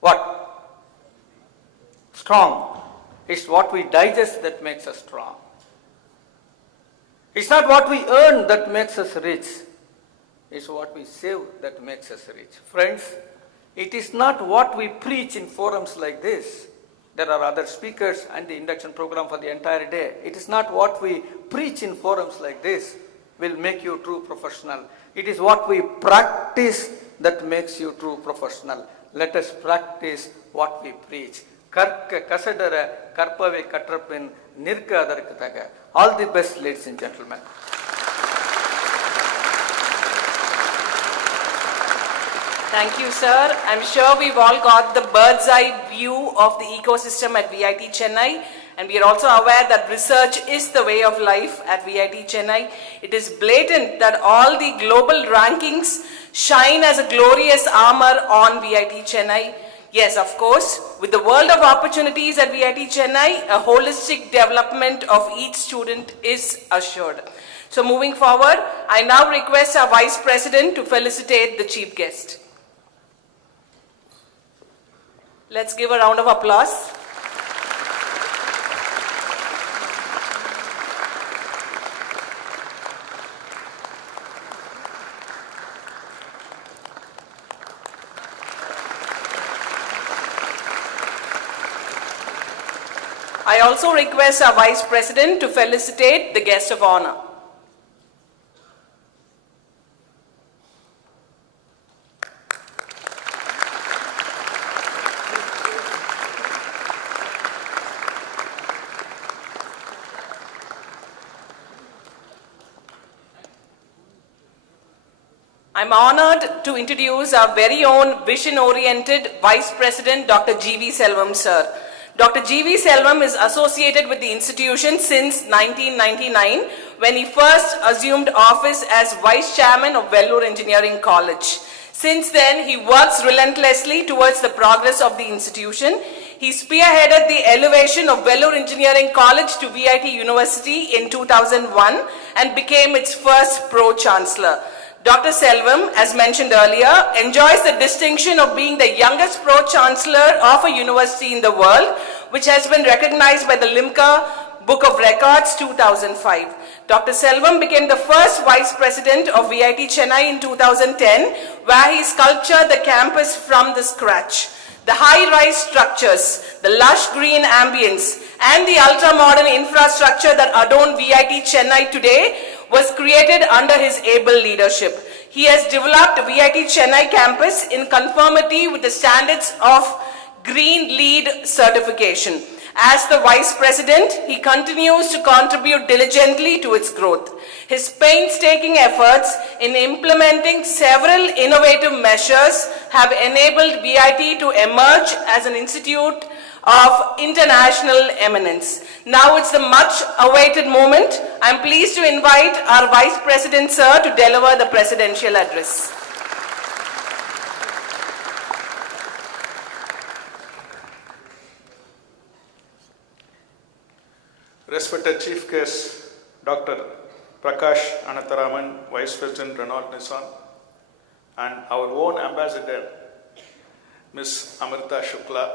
what? Strong. It's what we digest that makes us strong. It's not what we earn that makes us rich. It's what we save that makes us rich. Friends, it is not what we preach in forums like this. There are other speakers and the induction program for the entire day. It is not what we preach in forums like this will make you true professional. It is what we practice that makes you true professional. Let us practice what we preach. Karka kasadara karpave katrapin nirka adarkataga. All the best, ladies and gentlemen. Thank you, sir. I'm sure we've all got the bird's eye view of the ecosystem at VIT Chennai, and we are also aware that research is the way of life at VIT Chennai. It is blatant that all the global rankings shine as a glorious armor on VIT Chennai. Yes, of course, with the world of opportunities at VIT Chennai, a holistic development of each student is assured. So moving forward, I now request our Vice President to felicitate the chief guest. Let's give a round of applause. I also request our Vice President to felicitate the guest of honor. I'm honored to introduce our very own vision-oriented Vice President, Dr. G.V. Selvam, sir. Dr. G.V. Selvam is associated with the institution since 1999, when he first assumed office as Vice Chairman of Vellore Engineering College. Since then, he works relentlessly towards the progress of the institution. He spearheaded the elevation of Vellore Engineering College to VIT University in 2001 and became its first Pro-Chancellor. Dr. Selvam, as mentioned earlier, enjoys the distinction of being the youngest Pro-Chancellor of a university in the world, which has been recognized by the Limca Book of Records 2005. Dr. Selvam became the first Vice President of VIT Chennai in 2010, where he sculptured the campus from the scratch. The high-rise structures, the lush green ambience, and the ultra-modern infrastructure that adorn VIT Chennai today was created under his able leadership. He has developed VIT Chennai campus in conformity with the standards of Green LEED certification. As the Vice President, he continues to contribute diligently to its growth. His painstaking efforts in implementing several innovative measures have enabled VIT to emerge as an institute of international eminence. Now it's the much awaited moment. I'm pleased to invite our Vice President, sir, to deliver the presidential address. Respected Chief Guest, Dr. Prakash Anantharaman, Vice President, Renault Nissan, and our own ambassador, Miss Amrita Shukla,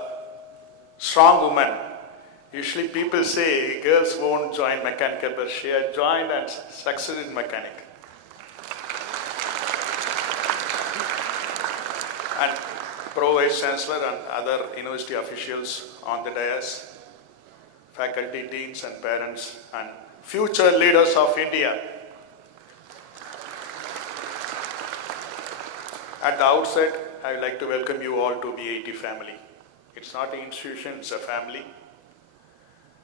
strong woman. Usually people say girls won't join mechanical, but she had joined and succeeded in mechanic. And Pro Vice Chancellor and other university officials on the dais, faculty, deans and parents, and future leaders of India. At the outset, I would like to welcome you all to BIT family. It's not an institution, it's a family.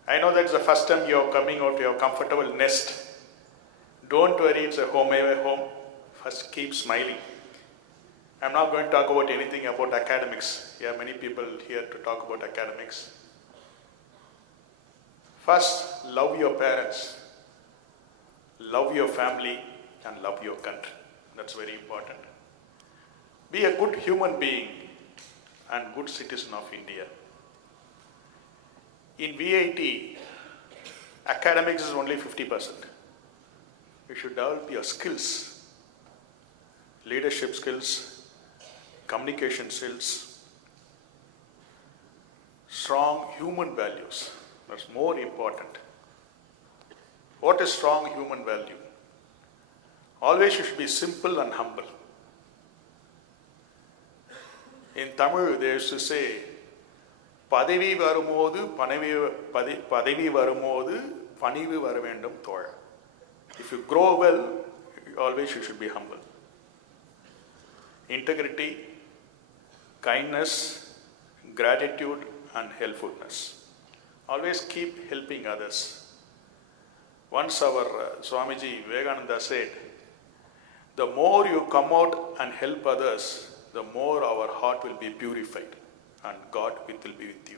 I know that's the first time you're coming out of your comfortable nest. Don't worry, it's a home away home. First, keep smiling. I'm not going to talk about anything about academics. There are many people here to talk about academics. First, love your parents, love your family, and love your country. That's very important. Be a good human being and good citizen of India. In VIT, academics is only 50%. You should develop your skills, leadership skills, communication skills, strong human values. That's more important. What is strong human value? Always you should be simple and humble. In Tamil, they used to say, Padavi varumodu, padavi varumodu, panivu varavendum thoda. If you grow well, always you should be humble. Integrity, kindness, gratitude, and helpfulness. Always keep helping others. Once our Swamiji Vivekananda said, the more you come out and help others, the more our heart will be purified and God will be with you.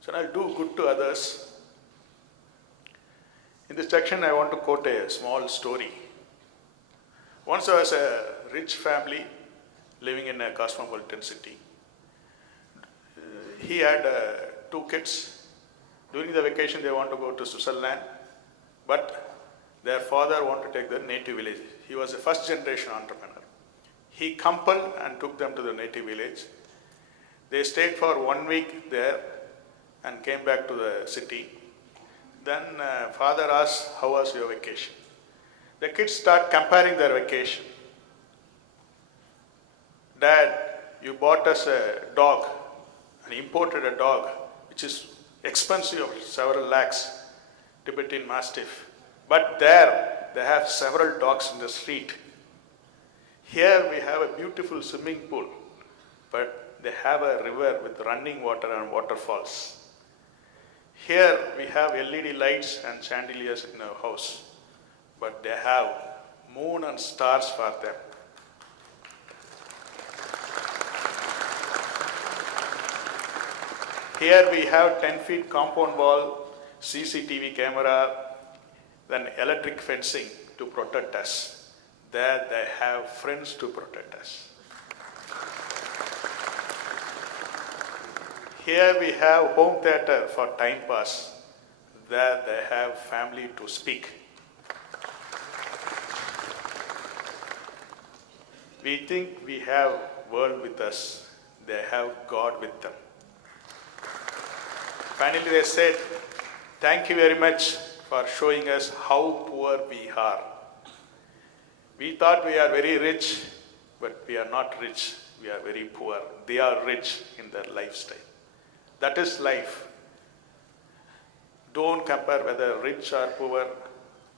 So I'll do good to others. In this section, I want to quote a small story. Once I was a rich family living in a cosmopolitan city. He had 2 kids. During the vacation, they want to go to Switzerland, but their father wanted to take their native village. He was a first generation entrepreneur. He compelled and took them to the native village. They stayed for 1 week there and came back to the city. Then father asked, how was your vacation? The kids start comparing their vacation. Dad, you bought us a dog and imported a dog, which is expensive of several lakhs, Tibetan Mastiff. But there, they have several dogs in the street. Here we have a beautiful swimming pool, but they have a river with running water and waterfalls. Here we have LED lights and chandeliers in our house, but they have moon and stars for them. Here we have 10 feet compound wall, CCTV camera, then electric fencing to protect us. There they have friends to protect us. Here we have home theater for time pass. There they have family to speak. We think we have world with us. They have God with them. Finally, they said, thank you very much for showing us how poor we are. We thought we are very rich, but we are not rich. We are very poor. They are rich in their lifestyle. That is life. Don't compare whether rich or poor,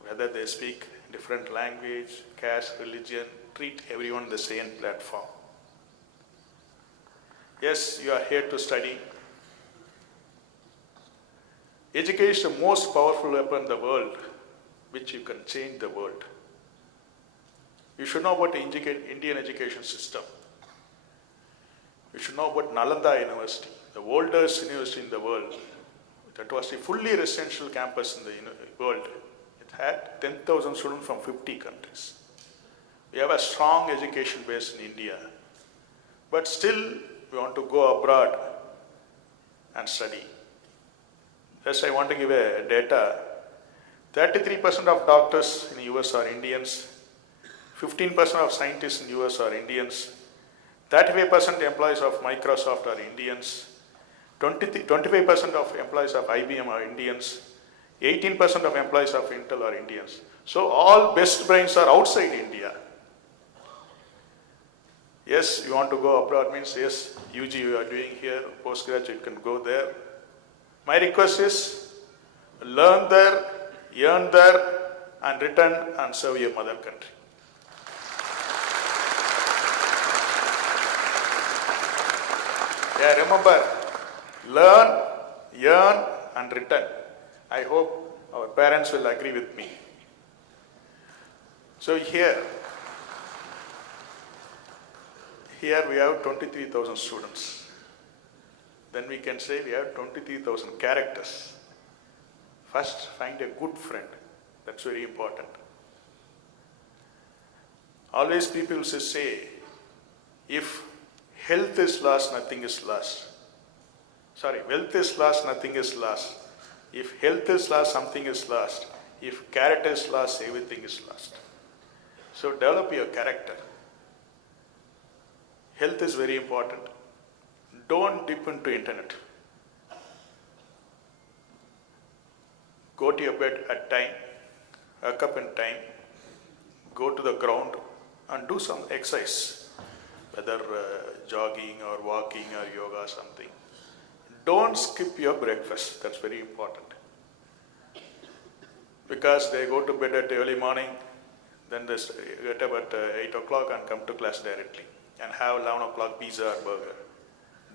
whether they speak different language, caste, religion. Treat everyone the same platform. Yes, you are here to study. Education is the most powerful weapon in the world, which you can change the world. You should know about the Indian education system. You should know about Nalanda University, the oldest university in the world. That was a fully residential campus in the world. It had 10,000 students from 50 countries. We have a strong education base in India. But still, we want to go abroad and study. Just I want to give a data. 33% of doctors in US are Indians, 15% of scientists in US are Indians, 35% employees of Microsoft are Indians, 25% of employees of IBM are Indians, 18% of employees of Intel are Indians. So all best brains are outside India. Yes, you want to go abroad means yes, UG you are doing here, postgraduate you can go there. My request is learn there, earn there, and return and serve your mother country. Yeah, remember, learn, earn, and return. I hope our parents will agree with me. So here we have 23,000 students. Then we can say we have 23,000 characters. First, find a good friend. That's very important. Always people say, if health is lost, nothing is lost. Sorry, wealth is lost, nothing is lost. If health is lost, something is lost. If character is lost, everything is lost. So develop your character. Health is very important. Don't dip into internet. Go to your bed at time, wake up in time, go to the ground and do some exercise, whether jogging or walking or yoga or something. Don't skip your breakfast, that's very important. Because they go to bed at early morning, then they get up at 8 o'clock and come to class directly and have 11 o'clock pizza or burger.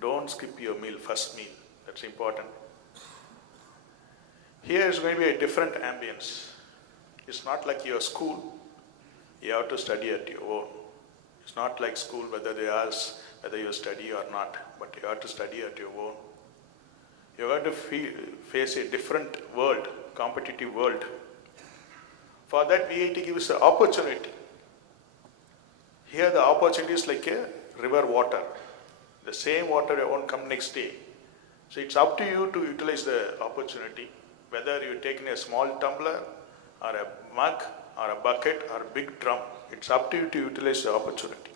Don't skip your meal, first meal, that's important. Here is going to be a different ambience. It's not like your school, you have to study at your own. It's not like school whether they ask whether you study or not, but you have to study at your own. You have to face a different world, competitive world. For that, VIT gives an opportunity. Here, the opportunity is like a river water. The same water won't come next day. So it's up to you to utilize the opportunity, whether you take in a small tumbler or a mug or a bucket or a big drum. It's up to you to utilize the opportunity.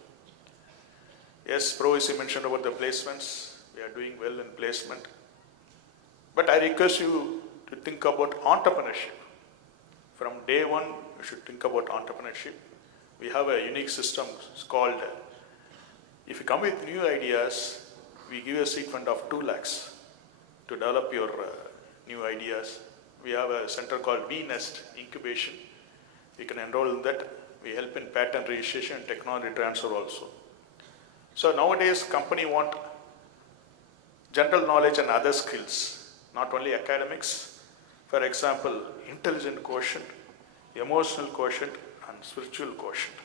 Yes, Pro is mentioned about the placements. We are doing well in placement. But I request you to think about entrepreneurship. From day one, you should think about entrepreneurship. We have a unique system called, if you come with new ideas, we give a seed fund of 2 lakhs to develop your new ideas. We have a center called VNest Incubation. You can enroll in that. We help in patent registration and technology transfer also. So nowadays, company want general knowledge and other skills, not only academics. For example, intelligent quotient, emotional quotient, and spiritual quotient.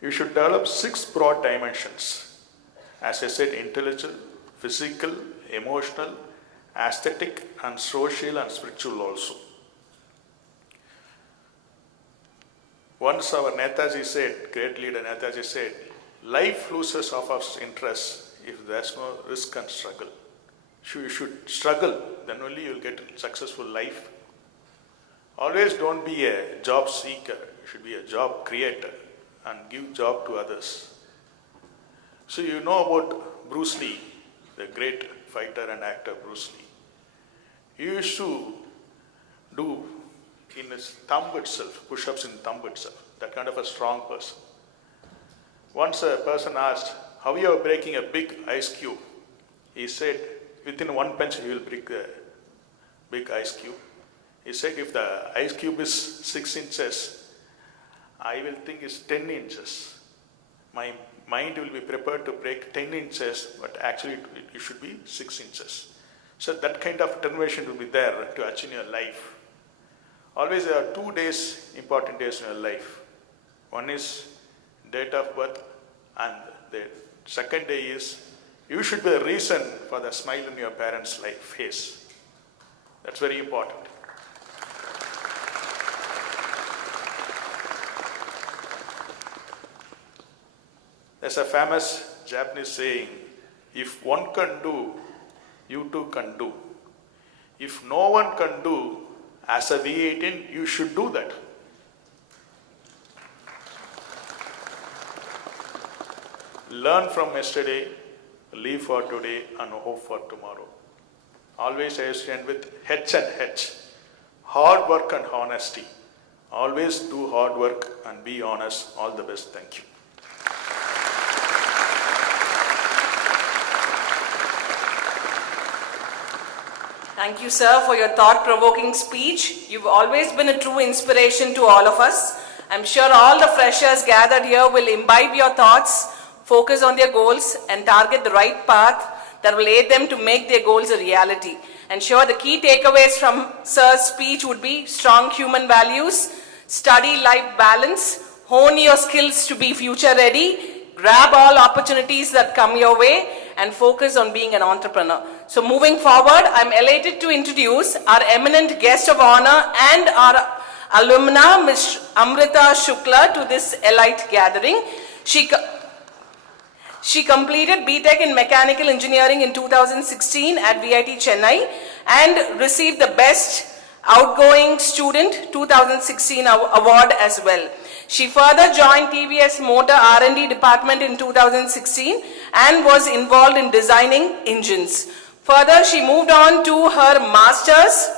You should develop 6 broad dimensions. As I said, intelligent, physical, emotional, aesthetic, and social and spiritual also. Once our Netaji said, great leader Netaji said, life loses of its interest if there's no risk and struggle. So you should struggle, then only you'll get a successful life. Always don't be a job seeker, you should be a job creator and give job to others. So you know about Bruce Lee, the great fighter and actor Bruce Lee. He used to do in his thumb itself, push-ups in thumb itself, that kind of a strong person. Once a person asked, how you are breaking a big ice cube? He said, within 1 punch you will break the big ice cube. He said, if the ice cube is 6 inches, I will think it's 10 inches. My mind will be prepared to break 10 inches, but actually it should be 6 inches. So that kind of determination will be there to achieve your life. Always there are 2 days, important days in your life. One is date of birth, and the second day is you should be the reason for the smile in your parents' face. That's very important. There's a famous Japanese saying, if one can do, you too can do. If no one can do, As a V18, you should do that. Learn from yesterday, live for today, and hope for tomorrow. Always I stand with H and H. Hard work and honesty. Always do hard work and be honest. All the best. Thank you. Thank you, sir, for your thought-provoking speech. You've always been a true inspiration to all of us. I'm sure all the freshers gathered here will imbibe your thoughts, focus on their goals, and target the right path that will aid them to make their goals a reality. And sure, the key takeaways from sir's speech would be strong human values, study life balance, hone your skills to be future ready, grab all opportunities that come your way, and focus on being an entrepreneur. So moving forward, I'm elated to introduce our eminent guest of honor and our alumna, Ms. Amrita Shukla, to this elite gathering. She completed B.Tech in Mechanical Engineering in 2016 at VIT Chennai and received the Best Outgoing Student 2016 award as well. She further joined TVS Motor R&D department in 2016 and was involved in designing engines. Further, she moved on to her master's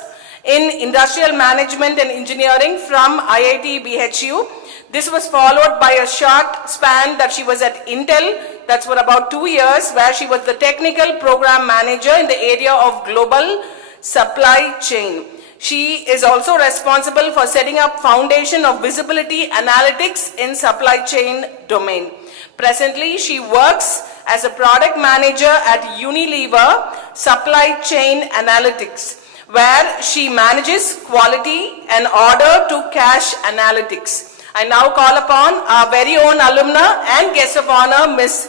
in Industrial Management and Engineering from IIT BHU. This was followed by a short span that she was at Intel, that's for about 2 years, where she was the technical program manager in the area of global supply chain. She is also responsible for setting up foundation of visibility analytics in supply chain domain. Presently, she works as a product manager at Unilever Supply Chain Analytics, where she manages quality and order to cash analytics. I now call upon our very own alumna and guest of honor, Ms.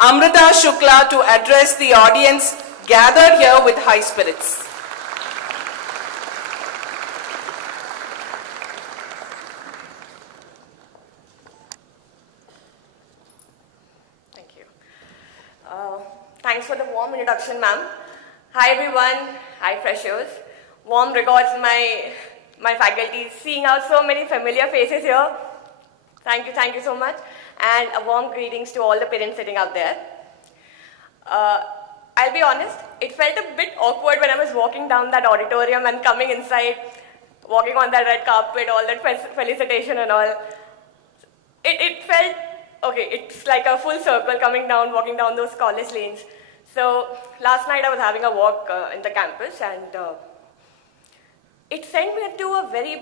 Amrita Shukla, to address the audience gathered here with high spirits. Thank you. Thanks for the warm introduction, ma'am. Hi, everyone. Hi, freshers. Warm regards to my faculty. Seeing out so many familiar faces here. Thank you so much. And a warm greetings to all the parents sitting out there. I'll be honest, it felt a bit awkward when I was walking down that auditorium and coming inside, walking on that red carpet, all that felicitation and all. It felt, okay, it's like a full circle coming down, walking down those college lanes. So last night I was having a walk in the campus and it sent me into a very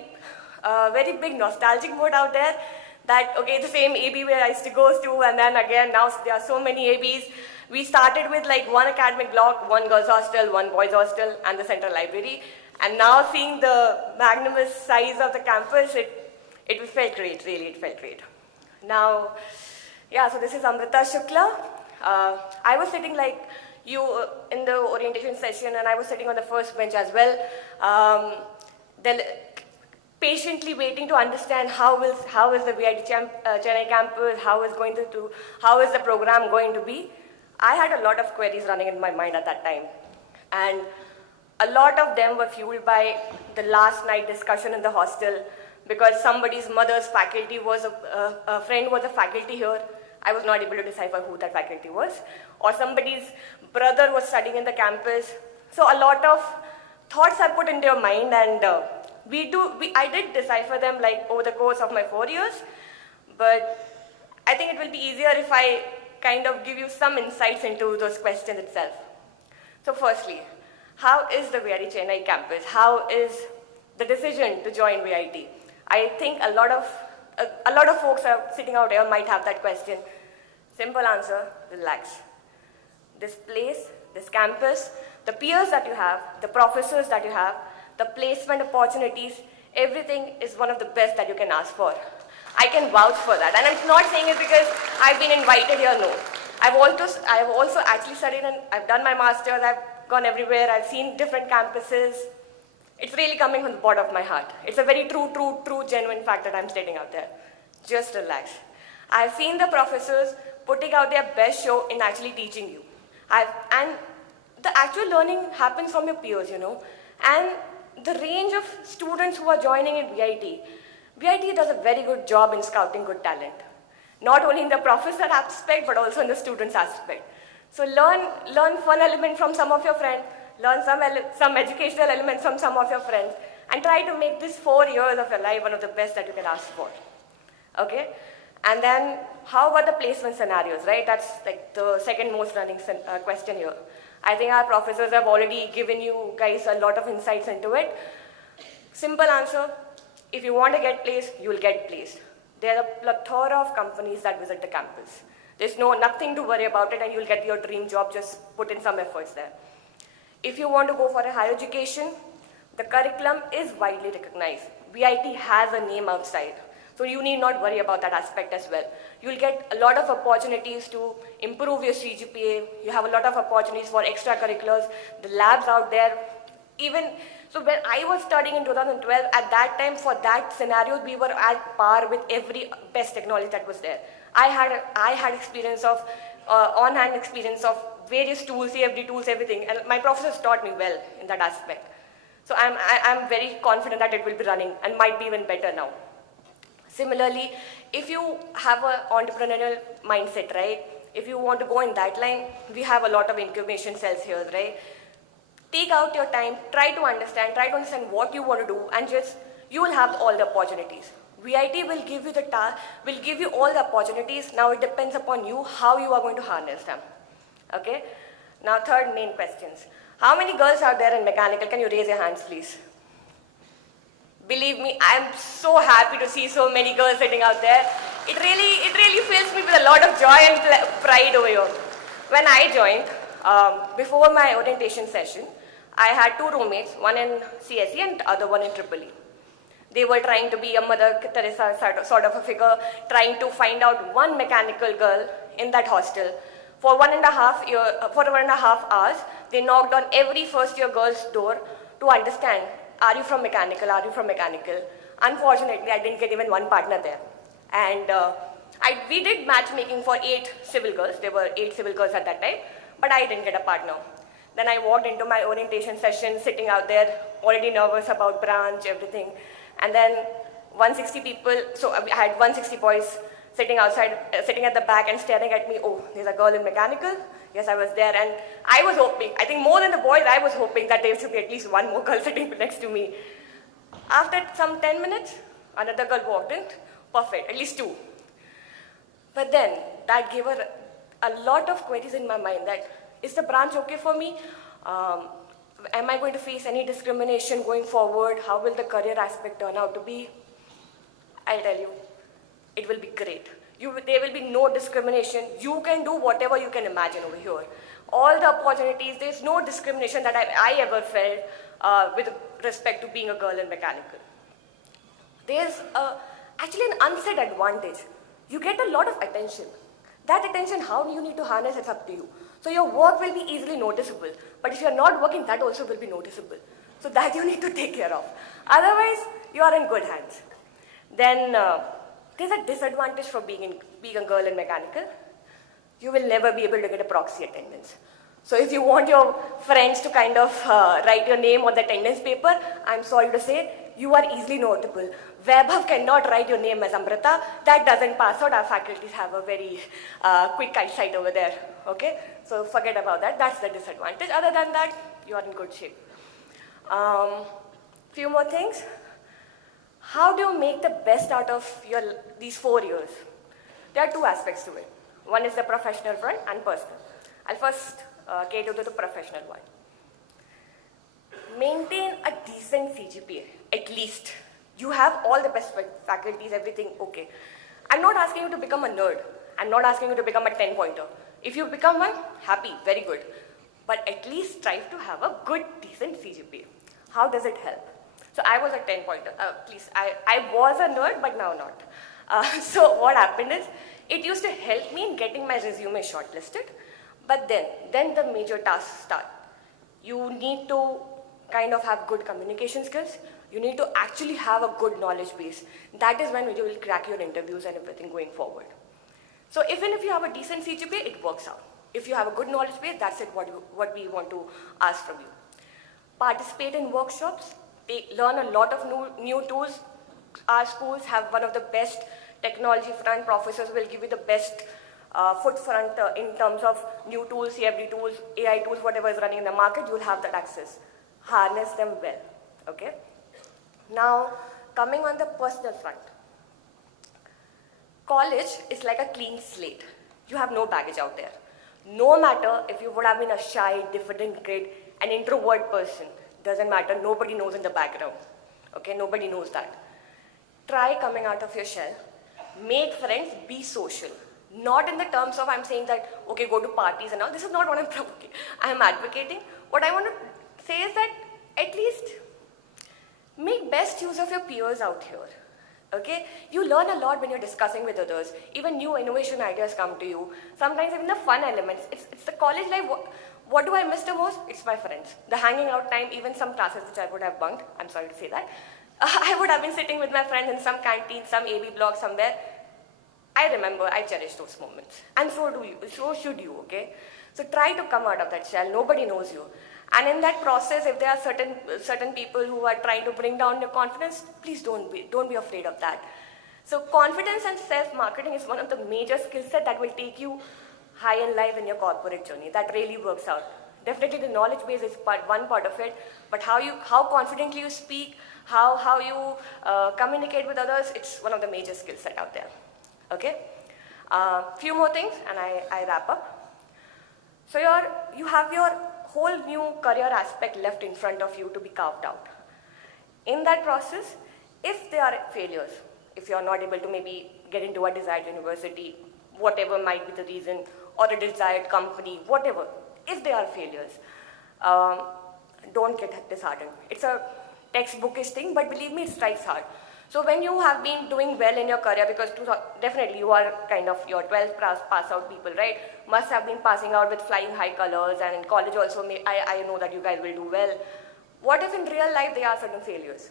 big nostalgic mode out there. That, okay, the same AB where I used to go to, and then again, now there are so many ABs. We started with like one academic block, one girls hostel, one boys hostel, and the central library. And now seeing the magnanimous size of the campus, it felt great, really, it felt great. Now, yeah, so this is Amrita Shukla. I was sitting like you in the orientation session, and I was sitting on the first bench as well. Patiently waiting to understand how is the VIT Chennai campus, how is the program going to be. I had a lot of queries running in my mind at that time, and a lot of them were fueled by the last night discussion in the hostel, because somebody's mother's faculty was a friend was a faculty here. I was not able to decipher who that faculty was, or somebody's brother was studying in the campus. So a lot of thoughts are put into your mind, and I did decipher them like over the course of my 4 years, but I think it will be easier if I kind of give you some insights into those questions itself. So firstly, how is the VIT Chennai campus? How is the decision to join VIT? I think a lot of folks are sitting out here might have that question. Simple answer, relax. This place, this campus, the peers that you have, the professors that you have, the placement opportunities, everything is one of the best that you can ask for. I can vouch for that. And I'm not saying it because I've been invited here, no. I've also actually studied and I've done my master's, I've gone everywhere, I've seen different campuses. It's really coming from the bottom of my heart. It's a very true, genuine fact that I'm stating out there. Just relax. I've seen the professors putting out their best show in actually teaching you. And the actual learning happens from your peers, you know. And the range of students who are joining in VIT, VIT does a very good job in scouting good talent. Not only in the professor aspect, but also in the students aspect. So learn fun element from some of your friends, learn some educational elements from some of your friends, and try to make this 4 years of your life one of the best that you can ask for. Okay? And then, how about the placement scenarios, right? That's like the second most running question here. I think our professors have already given you guys a lot of insights into it. Simple answer, if you want to get placed, you will get placed. There are a plethora of companies that visit the campus. There's nothing to worry about it, and you'll get your dream job, just put in some efforts there. If you want to go for a higher education, the curriculum is widely recognized. VIT has a name outside. So you need not worry about that aspect as well. You'll get a lot of opportunities to improve your CGPA. You have a lot of opportunities for extracurriculars. The labs out there. So when I was studying in 2012, at that time, for that scenario, we were at par with every best technology that was there. I had experience of, on-hand experience of various tools, CFD tools, everything. And my professors taught me well in that aspect. So I'm very confident that it will be running and might be even better now. Similarly, if you have an entrepreneurial mindset, right? If you want to go in that line, we have a lot of incubation cells here, right? Take out your time, try to understand what you want to do, and you will have all the opportunities. VIT will give you will give you all the opportunities. Now it depends upon you how you are going to harness them. Okay? Now third main questions. How many girls are there in mechanical? Can you raise your hands, please? Believe me, I'm so happy to see so many girls sitting out there. It really fills me with a lot of joy and pride over here. When I joined, before my orientation session, I had 2 roommates, one in CSE and the other one in EEE. They were trying to be a Mother Teresa sort of a figure, trying to find out one mechanical girl in that hostel. For 1.5 hours, they knocked on every first-year girl's door to understand, are you from mechanical, are you from mechanical? Unfortunately, I didn't get even one partner there. And we did matchmaking for 8 civil girls. There were 8 civil girls at that time, but I didn't get a partner. Then I walked into my orientation session, sitting out there, already nervous about branch, everything. And then 160 people, so I had 160 boys sitting outside, sitting at the back and staring at me. Oh, there's a girl in mechanical? Yes, I was there. And I was hoping, I think more than the boys, I was hoping that there should be at least one more girl sitting next to me. After some 10 minutes, another girl walked in. Perfect, at least 2. But then, that gave her a lot of queries in my mind that, is the branch okay for me? Am I going to face any discrimination going forward? How will the career aspect turn out to be? I'll tell you, it will be great. There will be no discrimination. You can do whatever you can imagine over here. All the opportunities, there's no discrimination that I ever felt with respect to being a girl in mechanical. There's actually an unsaid advantage. You get a lot of attention. That attention, how you need to harness, it's up to you. So your work will be easily noticeable. But if you're not working, that also will be noticeable. So that you need to take care of. Otherwise, you are in good hands. Then there's a disadvantage for being a girl in mechanical. You will never be able to get a proxy attendance. So if you want your friends to kind of write your name on the attendance paper, I'm sorry to say, you are easily notable. Vaibhav cannot write your name as Amrita. That doesn't pass out. Our faculties have a very quick eyesight over there. Okay? So forget about that. That's the disadvantage. Other than that, you are in good shape. Few more things. How do you make the best out of these 4 years? There are 2 aspects to it. One is the professional front and personal. I'll first cater to the professional one. Maintain a decent CGPA, at least. You have all the best faculties, everything okay. I'm not asking you to become a nerd. I'm not asking you to become a 10-pointer. If you become one, happy, very good. But at least strive to have a good, decent CGPA. How does it help? So I was a 10-pointer. I was a nerd, but now not. So what happened is, it used to help me in getting my resume shortlisted. But then the major tasks start. You need to kind of have good communication skills. You need to actually have a good knowledge base. That is when you will crack your interviews and everything going forward. So even if you have a decent CGPA, it works out. If you have a good knowledge base, that's it what we want to ask from you. Participate in workshops. learn a lot of new tools. Our schools have one of the best technology front. Professors will give you the best foot front in terms of new tools, CFD tools, AI tools, whatever is running in the market, you will have that access. Harness them well, okay? Now, coming on the personal front. College is like a clean slate. You have no baggage out there. No matter if you would have been a shy, diffident kid, an introvert person, doesn't matter, nobody knows in the background, okay? Nobody knows that. Try coming out of your shell, make friends, be social. Not in the terms of I'm saying that, okay, go to parties and all. This is not what I'm advocating. What I want to say is that at least make best use of your peers out here. Okay? You learn a lot when you're discussing with others. Even new innovation ideas come to you. Sometimes even the fun elements. It's the college life. What do I miss the most? It's my friends. The hanging out time, even some classes which I would have bunked. I'm sorry to say that. I would have been sitting with my friends in some canteen, some AB block somewhere. I remember, I cherish those moments. And so do you, so should you, okay? So try to come out of that shell, nobody knows you. And in that process, if there are certain people who are trying to bring down your confidence, please don't be afraid of that. So confidence and self-marketing is one of the major skill set that will take you high in life in your corporate journey. That really works out. Definitely the knowledge base is one part of it, but how confidently you speak, how you communicate with others, it's one of the major skill set out there. Okay, few more things and I wrap up. So you have your whole new career aspect left in front of you to be carved out. In that process, if there are failures, if you are not able to maybe get into a desired university, whatever might be the reason, or a desired company, whatever, if there are failures, don't get disheartened. It's a textbookish thing, but believe me, it strikes hard. So when you have been doing well in your career, because definitely you are kind of your 12th pass out people, right? Must have been passing out with flying high colors, and in college also, I know that you guys will do well. What if in real life there are certain failures?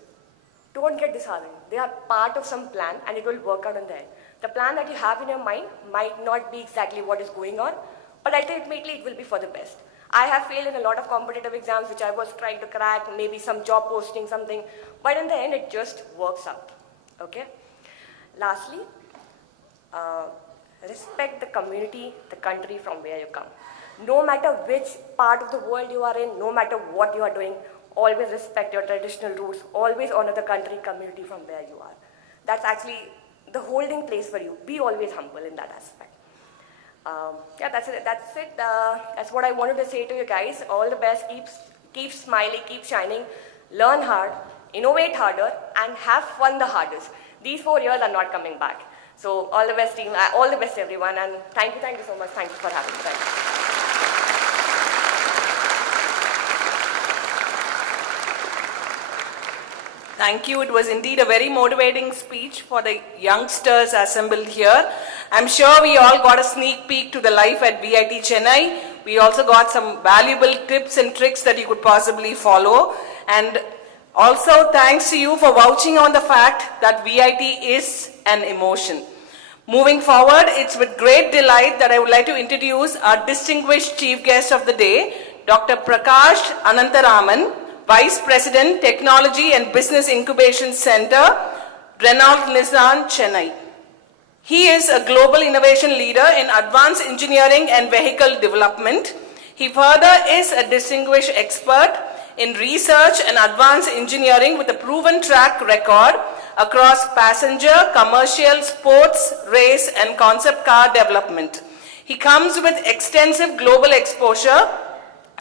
Don't get disheartened. They are part of some plan and it will work out in the end. The plan that you have in your mind might not be exactly what is going on, but ultimately it will be for the best. I have failed in a lot of competitive exams which I was trying to crack, maybe some job posting, something, but in the end it just works out, okay? Lastly, respect the community, the country from where you come. No matter which part of the world you are in, no matter what you are doing, always respect your traditional roots, always honor the country, community from where you are. That's actually the holding place for you. Be always humble in that aspect. Yeah, that's it. That's what I wanted to say to you guys. All the best. Keep smiling, keep shining, learn hard, innovate harder, and have fun the hardest. These 4 years are not coming back. So all the best, team. All the best, everyone. And thank you so much. Thank you for having me. Thank you. Thank you. It was indeed a very motivating speech for the youngsters assembled here. I'm sure we all got a sneak peek to the life at VIT Chennai. We also got some valuable tips and tricks that you could possibly follow. And also thanks to you for vouching on the fact that VIT is an emotion. Moving forward, it's with great delight that I would like to introduce our distinguished chief guest of the day, Dr. Prakash Anantharaman, Vice President, Technology and Business Incubation Center, Renault Nissan, Chennai. He is a global innovation leader in advanced engineering and vehicle development. He further is a distinguished expert in research and advanced engineering with a proven track record across passenger, commercial, sports, race, and concept car development. He comes with extensive global exposure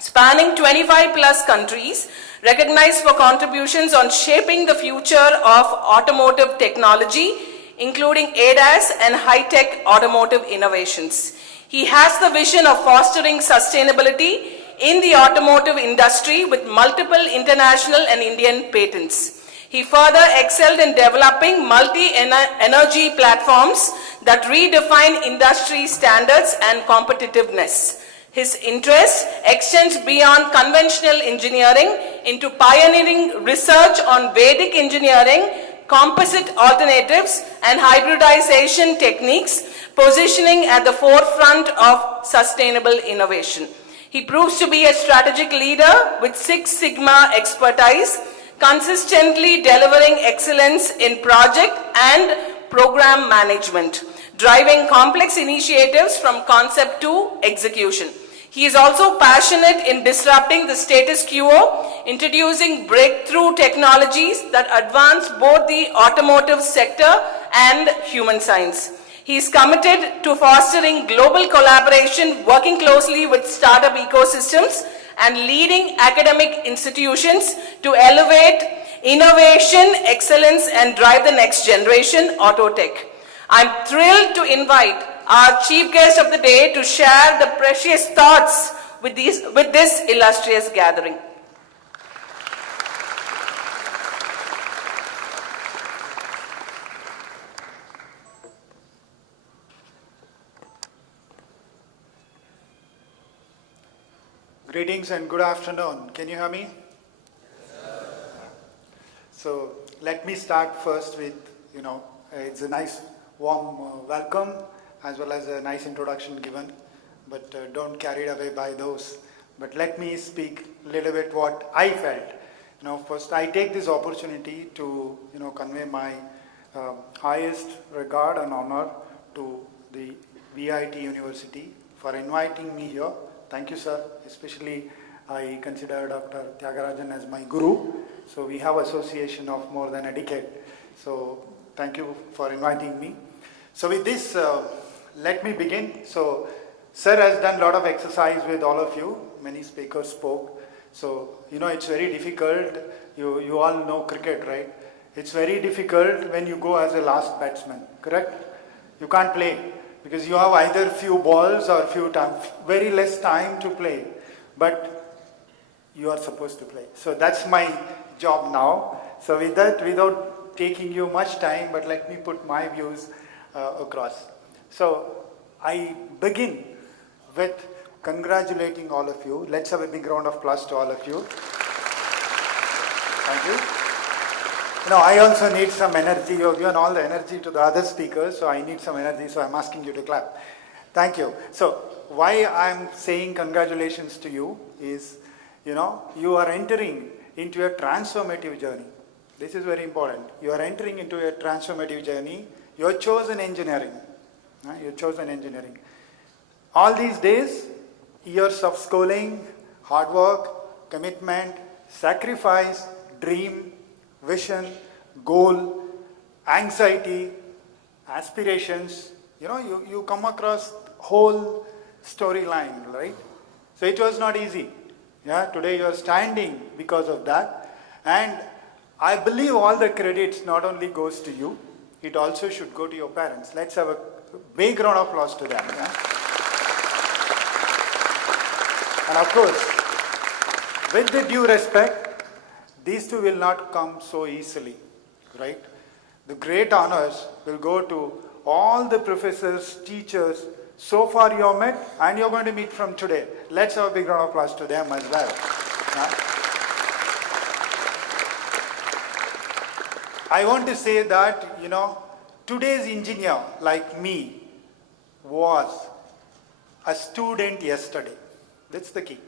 spanning 25 plus countries, recognized for contributions on shaping the future of automotive technology, including ADAS and high-tech automotive innovations. He has the vision of fostering sustainability in the automotive industry with multiple international and Indian patents. He further excelled in developing multi-energy platforms that redefine industry standards and competitiveness. His interest extends beyond conventional engineering into pioneering research on Vedic engineering, composite alternatives, and hybridization techniques, positioning at the forefront of sustainable innovation. He proves to be a strategic leader with Six Sigma expertise, consistently delivering excellence in project and program management, driving complex initiatives from concept to execution. He is also passionate in disrupting the status quo, introducing breakthrough technologies that advance both the automotive sector and human science. He is committed to fostering global collaboration, working closely with startup ecosystems and leading academic institutions to elevate innovation, excellence, and drive the next generation auto tech. I'm thrilled to invite our chief guest of the day to share the precious thoughts with this illustrious gathering. Greetings and good afternoon. Can you hear me? So let me start first with, it's a nice warm welcome as well as a nice introduction given, but don't carry it away by those. But let me speak a little bit what I felt. First I take this opportunity to, convey my highest regard and honor to the VIT University for inviting me here. Thank you, sir. Especially I consider Dr. Tyagarajan as my guru. So we have association of more than a decade. So thank you for inviting me. So with this, let me begin. So sir has done a lot of exercise with all of you. Many speakers spoke. So, it's very difficult. You all know cricket, right? It's very difficult when you go as a last batsman, correct? You can't play because you have either few balls or very less time to play. But you are supposed to play. So that's my job now. So with that, without taking you much time, but let me put my views across. So I begin with congratulating all of you. Let's have a big round of applause to all of you. Thank you. I also need some energy. You have given all the energy to the other speakers, so I need some energy, so I'm asking you to clap. Thank you. So why I'm saying congratulations to you is, you are entering into a transformative journey. This is very important. You are entering into a transformative journey. You have chosen engineering. You have chosen engineering. All these days, years of schooling, hard work, commitment, sacrifice, dream, vision, goal, anxiety, aspirations, you come across whole storyline, right? So it was not easy. Today you are standing because of that. And I believe all the credits not only goes to you, it also should go to your parents. Let's have a big round of applause to them. And of course, with the due respect, these two will not come so easily, right? The great honors will go to all the professors, teachers, so far you have met and you're going to meet from today. Let's have a big round of applause to them as well. I want to say that, today's engineer like me was a student yesterday. That's the key.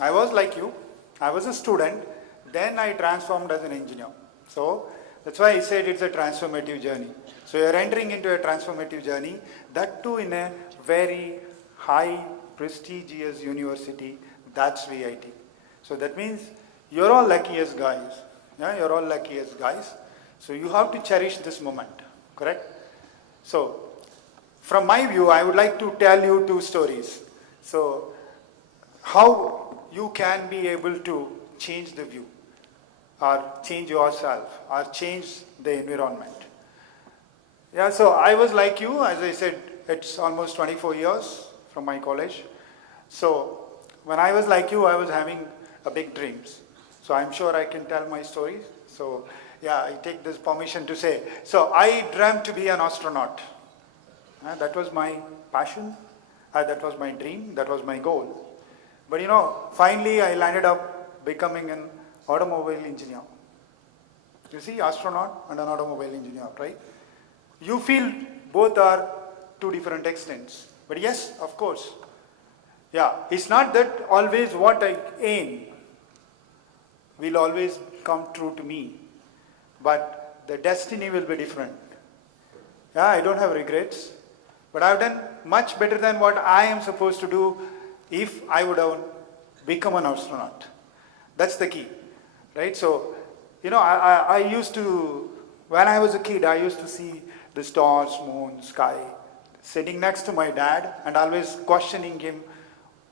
I was like you. I was a student. Then I transformed as an engineer. So that's why I said it's a transformative journey. So you're entering into a transformative journey, that too in a very high prestigious university. That's VIT. So that means you're all lucky as guys. You're all lucky as guys. So you have to cherish this moment, correct? So from my view, I would like to tell you two stories. So how you can be able to change the view, or change yourself, or change the environment. So I was like you, as I said, it's almost 24 years from my college. So when I was like you, I was having a big dreams. So I'm sure I can tell my stories. So I take this permission to say. So I dreamt to be an astronaut. That was my passion. That was my dream. That was my goal. But finally I landed up becoming an automobile engineer. You see, astronaut and an automobile engineer, right? You feel both are two different extents. But yes, of course. It's not that always what I aim will always come true to me, but the destiny will be different. Yeah, I don't have regrets, but I've done much better than what I am supposed to do if I would have become an astronaut. That's the key, right? So, I used to, when I was a kid, I used to see the stars, moon, sky, sitting next to my dad and always questioning him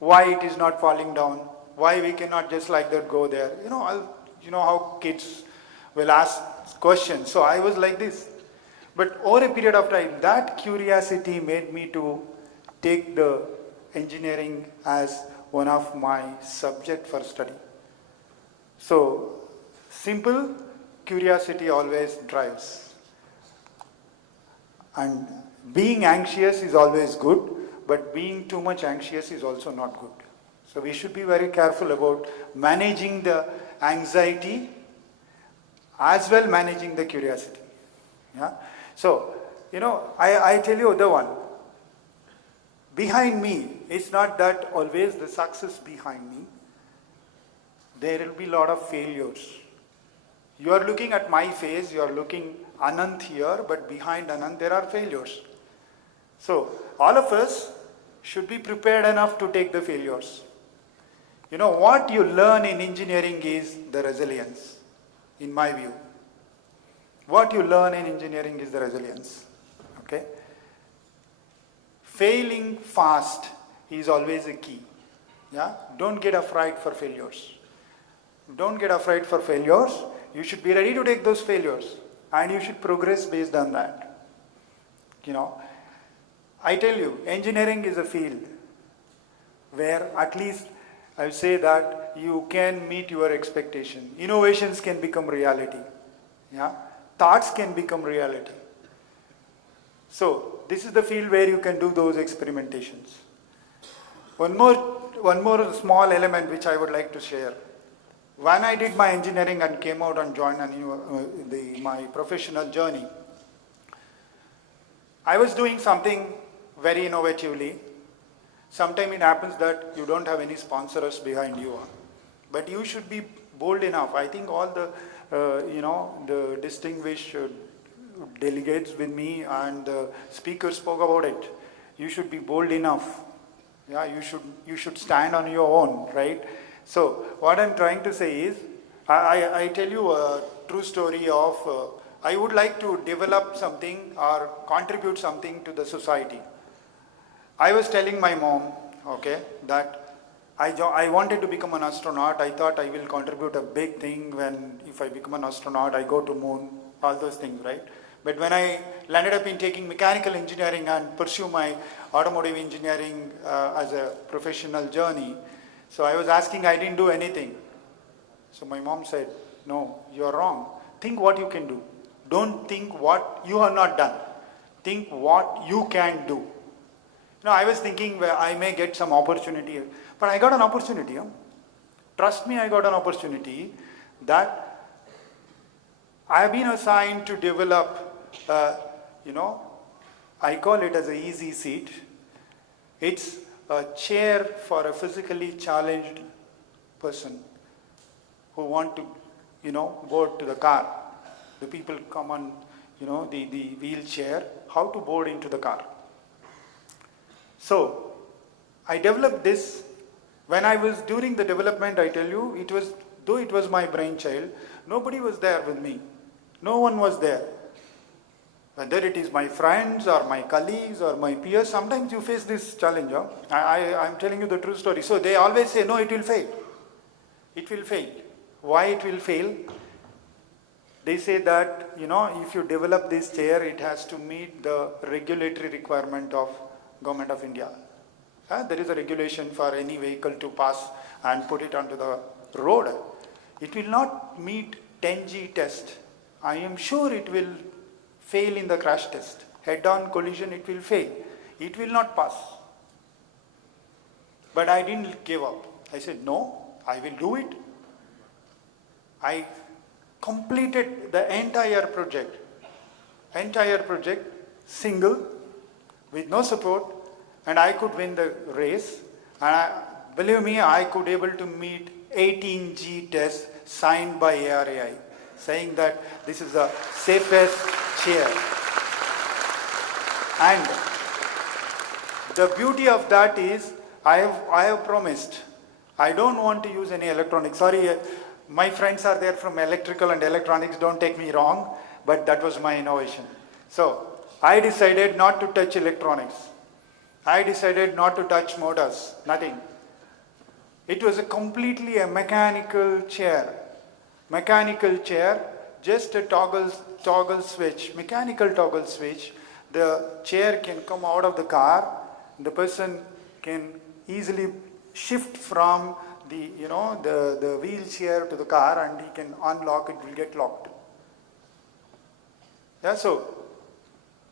why it is not falling down, why we cannot just like that go there. You know how kids will ask questions. So I was like this. But over a period of time, that curiosity made me to take the engineering as one of my subject for study. So, simple curiosity always drives. And being anxious is always good, but being too much anxious is also not good. So we should be very careful about managing the anxiety as well managing the curiosity. Yeah. So, I tell you the one. Behind me, it's not that always the success behind me. There will be a lot of failures. You are looking at my face, you are looking Ananth here, but behind Ananth there are failures. So, all of us should be prepared enough to take the failures. What you learn in engineering is the resilience, in my view. What you learn in engineering is the resilience. Okay? Failing fast is always a key. Yeah? Don't get afraid for failures. Don't get afraid for failures. You should be ready to take those failures and you should progress based on that. I tell you, engineering is a field where at least I would say that you can meet your expectation. Innovations can become reality. Yeah? Thoughts can become reality. So, this is the field where you can do those experimentations. One more small element which I would like to share. When I did my engineering and came out and joined my professional journey, I was doing something very innovatively. Sometimes it happens that you don't have any sponsors behind you, but you should be bold enough. I think all the distinguished delegates with me and the speakers spoke about it. You should be bold enough. Yeah, you should stand on your own, right? So what I'm trying to say is, I tell you a true story of, I would like to develop something or contribute something to the society. I was telling my mom, okay, that I wanted to become an astronaut. I thought I will contribute a big thing if I become an astronaut, I go to moon, all those things, right? But when I landed up in taking mechanical engineering and pursue my automotive engineering as a professional journey, so I was asking, I didn't do anything. So my mom said, no, you're wrong. Think what you can do. Don't think what you have not done. Think what you can do. I was thinking where I may get some opportunity, but I got an opportunity. Trust me, I got an opportunity that I have been assigned to develop, I call it as an easy seat. It's a chair for a physically challenged person who want to, board to the car. The people come on, the wheelchair, how to board into the car. So, I developed this. When I was during the development, I tell you, though it was my brainchild, nobody was there with me. No one was there. Whether it is my friends or my colleagues or my peers, sometimes you face this challenge. I'm telling you the true story. So they always say, no, it will fail. It will fail. Why it will fail? They say that, if you develop this chair, it has to meet the regulatory requirement of Government of India. There is a regulation for any vehicle to pass and put it onto the road. It will not meet 10G test. I am sure it will fail in the crash test. Head-on collision, it will fail. It will not pass. But I didn't give up. I said, no, I will do it. I completed the entire project. Single, with no support, and I could win the race. And believe me, I could able to meet 18G test signed by ARAI, saying that this is the safest chair. And the beauty of that is, I have promised, I don't want to use any electronics. Sorry, my friends are there from electrical and electronics, don't take me wrong, but that was my innovation. So, I decided not to touch electronics. I decided not to touch motors, nothing. It was a completely a mechanical chair. Mechanical chair, just a toggle switch, mechanical toggle switch. The chair can come out of the car. The person can easily shift from the wheelchair to the car, and he can unlock it, will get locked. Yeah, so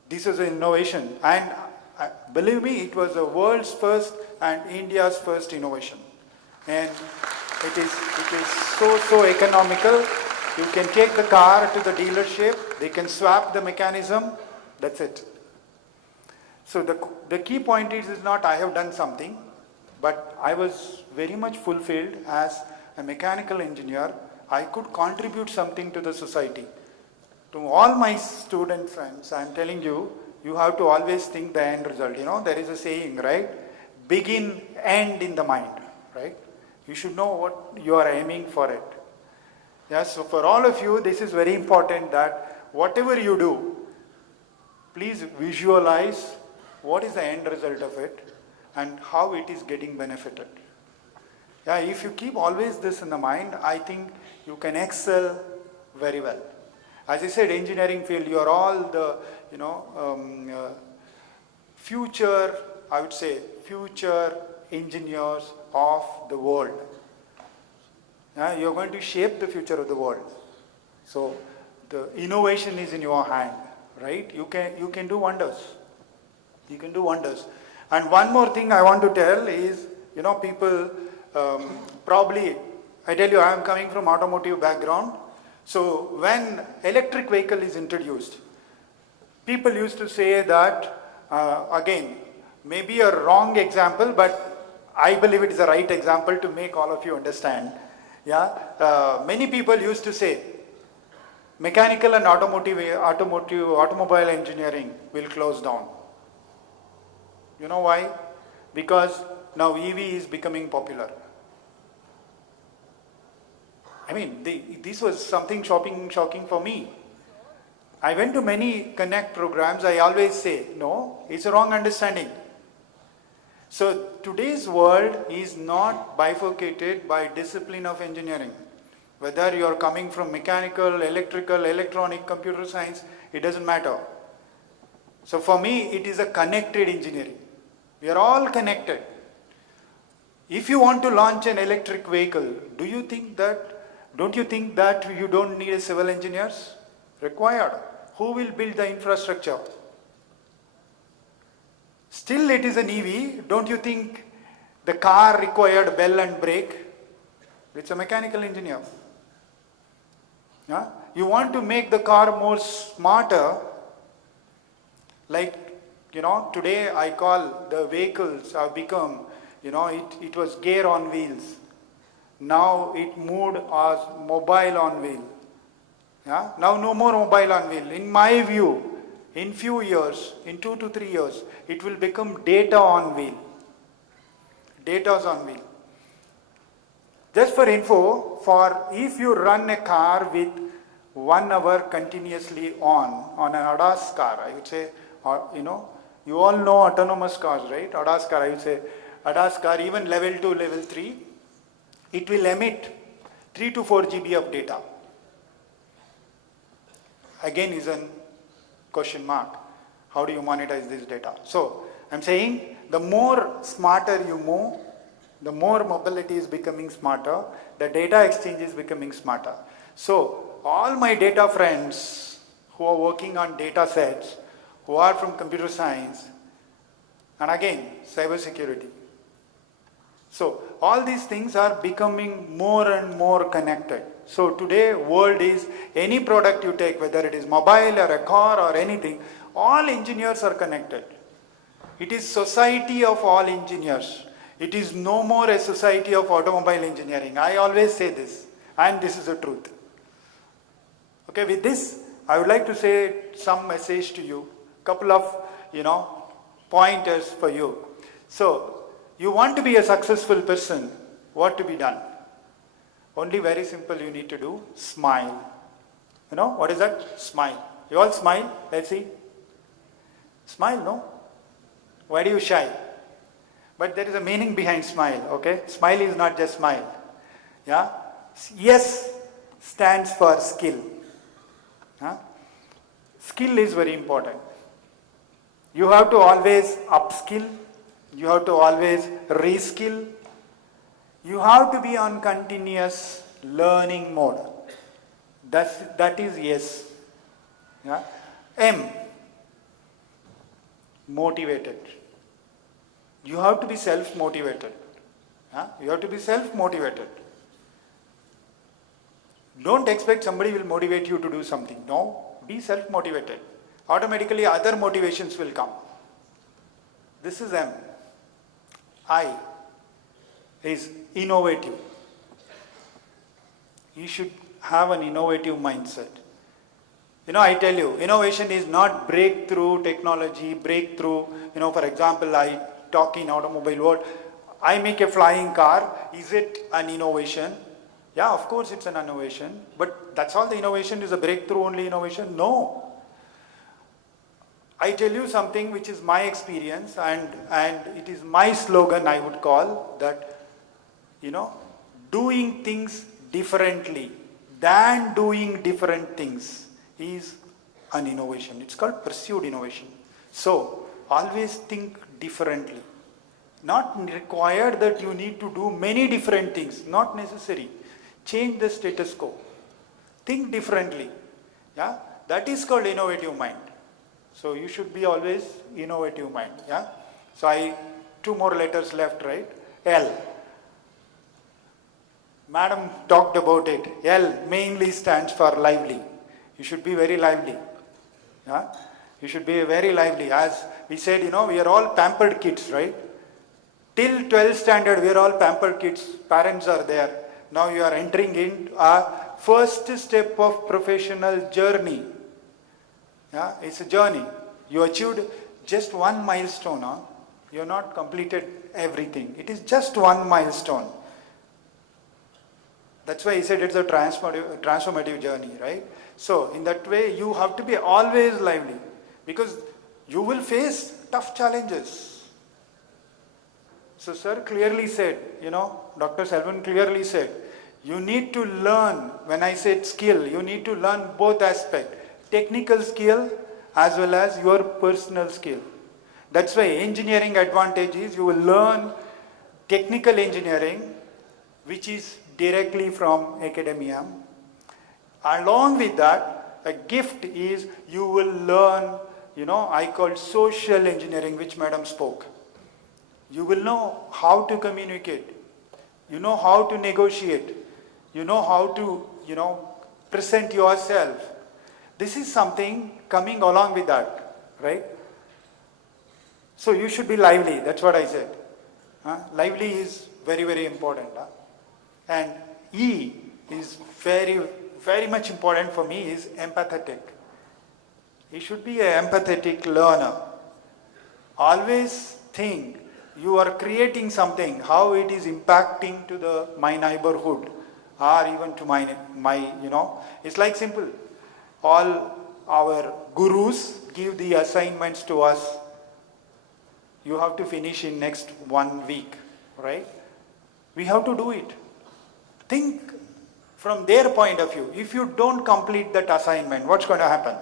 this is an innovation, and believe me, it was the world's first and India's first innovation. And it is so economical. You can take the car to the dealership, they can swap the mechanism, that's it. So the key point is not I have done something, but I was very much fulfilled as a mechanical engineer. I could contribute something to the society. To all my student friends, I am telling you, you have to always think the end result. There is a saying, right? Begin, end in the mind, right? You should know what you are aiming for it. Yes, so for all of you, this is very important that whatever you do, please visualize what is the end result of it and how it is getting benefited. Yeah, if you keep always this in the mind, I think you can excel very well. As I said, engineering field, you are all the, future, I would say, future engineers of the world. You're going to shape the future of the world. So the innovation is in your hand, right? You can do wonders. You can do wonders. And one more thing I want to tell is, people probably, I tell you, I am coming from automotive background. So when electric vehicle is introduced, people used to say that, again, maybe a wrong example, but I believe it is the right example to make all of you understand. Yeah, many people used to say, mechanical and automobile engineering will close down. You know why? Because now EV is becoming popular. I mean, this was something shocking for me. I went to many Connect programs. I always say, no, it's a wrong understanding. So today's world is not bifurcated by discipline of engineering. Whether you are coming from mechanical, electrical, electronic, computer science, it doesn't matter. So for me, it is a connected engineering. We are all connected. If you want to launch an electric vehicle, don't you think that you don't need a civil engineers? Required. Who will build the infrastructure? Still it is an EV. Don't you think the car required bell and brake? It's a mechanical engineer. Yeah? You want to make the car more smarter, like, today I call the vehicles have become, it was gear on wheels. Now it moved as mobile on wheel. Yeah? Now no more mobile on wheel. In my view, in few years, in 2 to 3 years, it will become data on wheel. Data's on wheel. Just for info, if you run a car with 1 hour continuously on an ADAS car, I would say, you all know autonomous cars, right? ADAS car, I would say, ADAS car, even level 2, level 3, it will emit 3 to 4 GB of data. Again is a question mark. How do you monetize this data? So, I'm saying the more smarter you move, the more mobility is becoming smarter, the data exchange is becoming smarter. So, all my data friends who are working on data sets, who are from computer science, and again, cybersecurity. So, all these things are becoming more and more connected. So, today, world is, any product you take, whether it is mobile or a car or anything, all engineers are connected. It is society of all engineers. It is no more a society of automobile engineering. I always say this. And this is the truth. Okay, with this, I would like to say some message to you, couple of, pointers for you. So, you want to be a successful person, what to be done? Only very simple you need to do, smile. What is that? Smile. You all smile? Let's see. Smile, no? Why do you shy? But there is a meaning behind smile, okay? Smile is not just smile. Yeah? Yes stands for skill. Huh? Skill is very important. You have to always upskill. You have to always reskill. You have to be on continuous learning mode. That is yes. Yeah? M. Motivated. You have to be self-motivated. You have to be self-motivated. Don't expect somebody will motivate you to do something. No, be self-motivated. Automatically other motivations will come. This is M. I is innovative. You should have an innovative mindset. I tell you, innovation is not breakthrough technology, breakthrough, for example, I talk in automobile world, I make a flying car, is it an innovation? Yeah, of course it's an innovation, but that's all the innovation is a breakthrough only innovation? No. I tell you something which is my experience and it is my slogan I would call that, doing things differently than doing different things is an innovation. It's called pursued innovation. So, always think differently. Not required that you need to do many different things. Not necessary. Change the status quo. Think differently. Yeah? That is called innovative mind. So, you should be always innovative mind. Yeah? So, two more letters left, right? L. Madam talked about it. L mainly stands for lively. You should be very lively. Yeah? You should be very lively. As we said, we are all pampered kids, right? Till 12th standard, we are all pampered kids. Parents are there. Now you are entering in our first step of professional journey. Yeah? It's a journey. You achieved just one milestone. Huh? You have not completed everything. It is just one milestone. That's why he said it's a transformative journey, right? So, in that way, you have to be always lively because you will face tough challenges. So, sir clearly said, Dr. Selvan clearly said, you need to learn, when I said skill, you need to learn both aspects, technical skill as well as your personal skill. That's why engineering advantage is you will learn technical engineering, which is directly from academia. Along with that, a gift is you will learn, I call social engineering, which madam spoke. You will know how to communicate. You know how to negotiate. You know how to, present yourself. This is something coming along with that, right? So you should be lively, that's what I said. Lively is very, very important. And E is very, very much important for me is empathetic. You should be an empathetic learner. Always think you are creating something, how it is impacting to my neighborhood or even to my it's like simple. All our gurus give the assignments to us. You have to finish in next 1 week, right? We have to do it. Think from their point of view. If you don't complete that assignment, what's going to happen?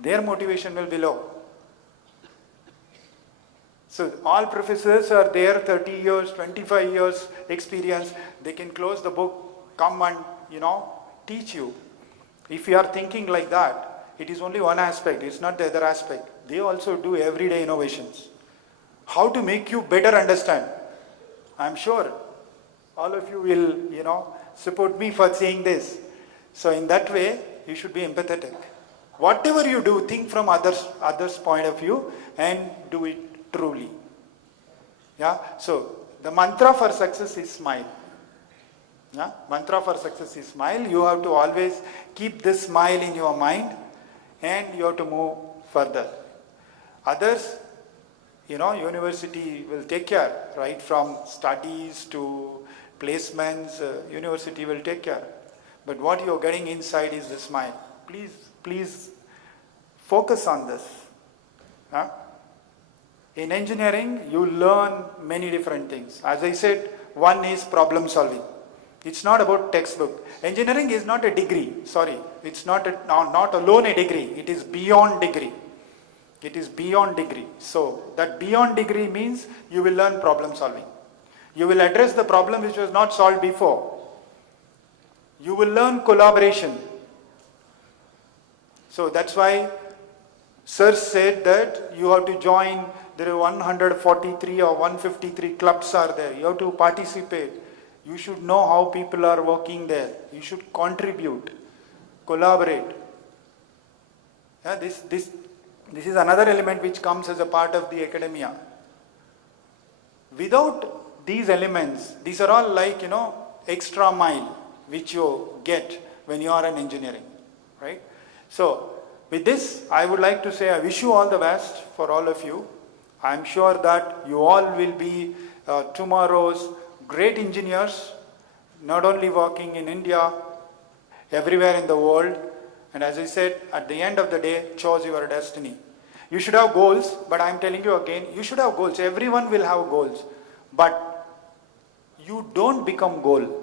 Their motivation will be low. So all professors are there, 30 years, 25 years experience. They can close the book, come and, teach you. If you are thinking like that, it is only one aspect. It's not the other aspect. They also do everyday innovations. How to make you better understand. I'm sure all of you will, support me for saying this. So in that way, you should be empathetic. Whatever you do, think from others' point of view and do it truly. Yeah. So the mantra for success is smile. Yeah? Mantra for success is smile. You have to always keep this smile in your mind and you have to move further. Others, university will take care, right? From studies to placements, university will take care. But what you're getting inside is the smile. Please focus on this. Huh? In engineering, you learn many different things. As I said, one is problem solving. It's not about textbook. Engineering is not a degree. Sorry, it's not alone a degree. It is beyond degree. It is beyond degree. So that beyond degree means you will learn problem solving. You will address the problem which was not solved before. You will learn collaboration. So that's why Sir said that you have to join. There are 143 or 153 clubs are there. You have to participate. You should know how people are working there. You should contribute, collaborate. Yeah, this is another element which comes as a part of the academia. Without these elements, these are all like, extra mile which you get when you are in engineering, right? So with this, I would like to say I wish you all the best for all of you. I am sure that you all will be tomorrow's great engineers, not only working in India, everywhere in the world. And as I said, at the end of the day, chose your destiny. You should have goals, but I am telling you again, you should have goals. Everyone will have goals. But you don't become goal.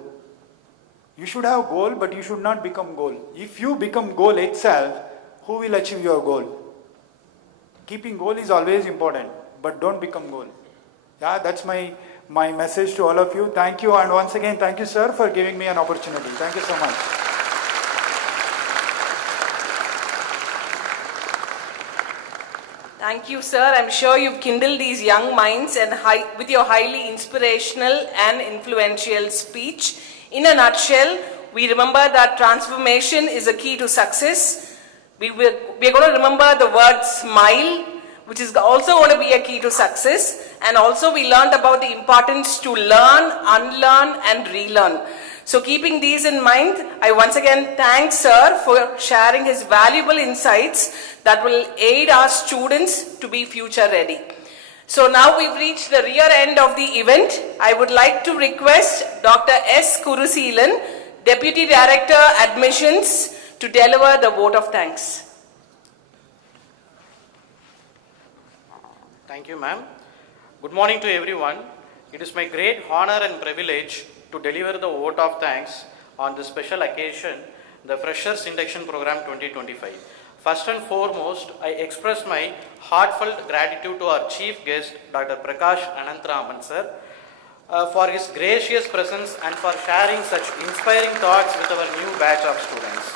You should have goal, but you should not become goal. If you become goal itself, who will achieve your goal? Keeping goal is always important, but don't become goal. Yeah, that's my message to all of you. Thank you, and once again, thank you, sir, for giving me an opportunity. Thank you so much. Thank you, sir. I'm sure you've kindled these young minds and with your highly inspirational and influential speech. In a nutshell, we remember that transformation is a key to success. We're going to remember the word smile, which is also going to be a key to success. And also we learned about the importance to learn, unlearn and relearn. So keeping these in mind, I once again thank Sir for sharing his valuable insights that will aid our students to be future ready. So now we've reached the rear end of the event. I would like to request Dr. S. Kuruseelan, Deputy Director Admissions, to deliver the vote of thanks. Thank you, ma'am. Good morning to everyone. It is my great honor and privilege to deliver the vote of thanks on this special occasion, the Freshers Induction Program 2025. First and foremost, I express my heartfelt gratitude to our chief guest, Dr. Prakash Anantharaman, sir, for his gracious presence and for sharing such inspiring thoughts with our new batch of students.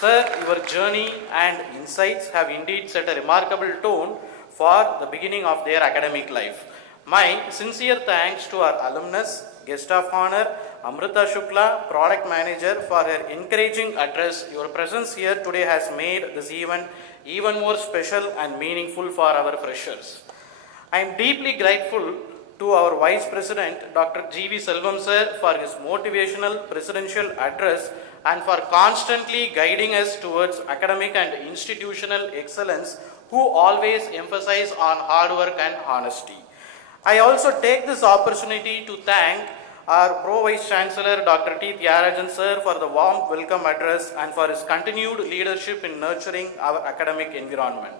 Sir, your journey and insights have indeed set a remarkable tone for the beginning of their academic life. My sincere thanks to our alumnus, guest of honor, Amrita Shukla, product manager, for her encouraging address. Your presence here today has made this event even more special and meaningful for our freshers. I am deeply grateful to our Vice President, Dr. G.V. Selvam sir, for his motivational presidential address and for constantly guiding us towards academic and institutional excellence, who always emphasize on hard work and honesty. I also take this opportunity to thank our Pro Vice Chancellor Dr. T. Tyagarajan sir for the warm welcome address and for his continued leadership in nurturing our academic environment.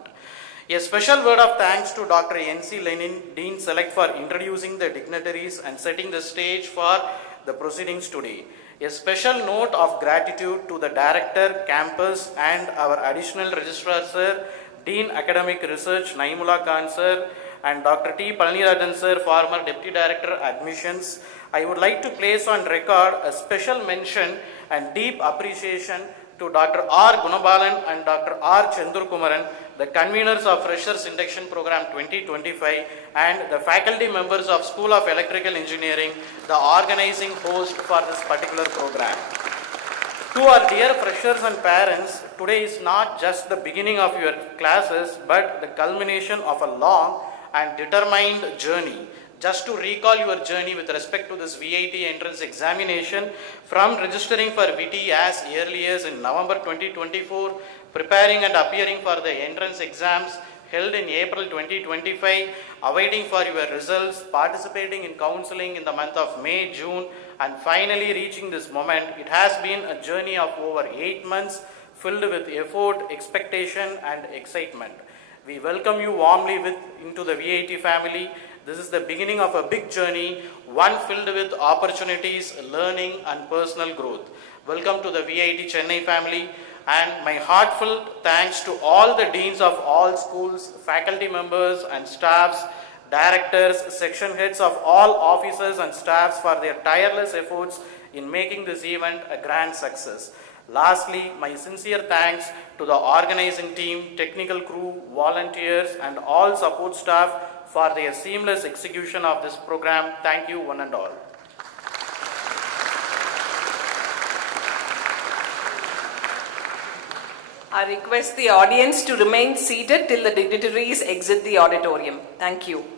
A special word of thanks to Dr. N.C. Lenin, Dean Select, for introducing the dignitaries and setting the stage for the proceedings today. A special note of gratitude to the Director, Campus and our Additional Registrar sir, Dean Academic Research Naimullah Khan sir, and Dr. T. Palnirajan sir, former Deputy Director Admissions. I would like to place on record a special mention and deep appreciation to Dr. R. Gunabalan and Dr. R. Chandurkumaran, the conveners of Freshers Induction Program 2025 and the faculty members of School of Electrical Engineering, the organizing host for this particular program. To our dear freshers and parents, today is not just the beginning of your classes, but the culmination of a long and determined journey. Just to recall your journey with respect to this VIT entrance examination, from registering for VT as early as in November 2024, preparing and appearing for the entrance exams held in April 2025, awaiting for your results, participating in counseling in the month of May, June, and finally reaching this moment, it has been a journey of over 8 months filled with effort, expectation, and excitement. We welcome you warmly into the VIT family. This is the beginning of a big journey, one filled with opportunities, learning, and personal growth. Welcome to the VIT Chennai family, and my heartfelt thanks to all the deans of all schools, faculty members and staffs, directors, section heads of all offices and staffs for their tireless efforts in making this event a grand success. Lastly, my sincere thanks to the organizing team, technical crew, volunteers, and all support staff for their seamless execution of this program. Thank you, one and all. I request the audience to remain seated till the dignitaries exit the auditorium. Thank you.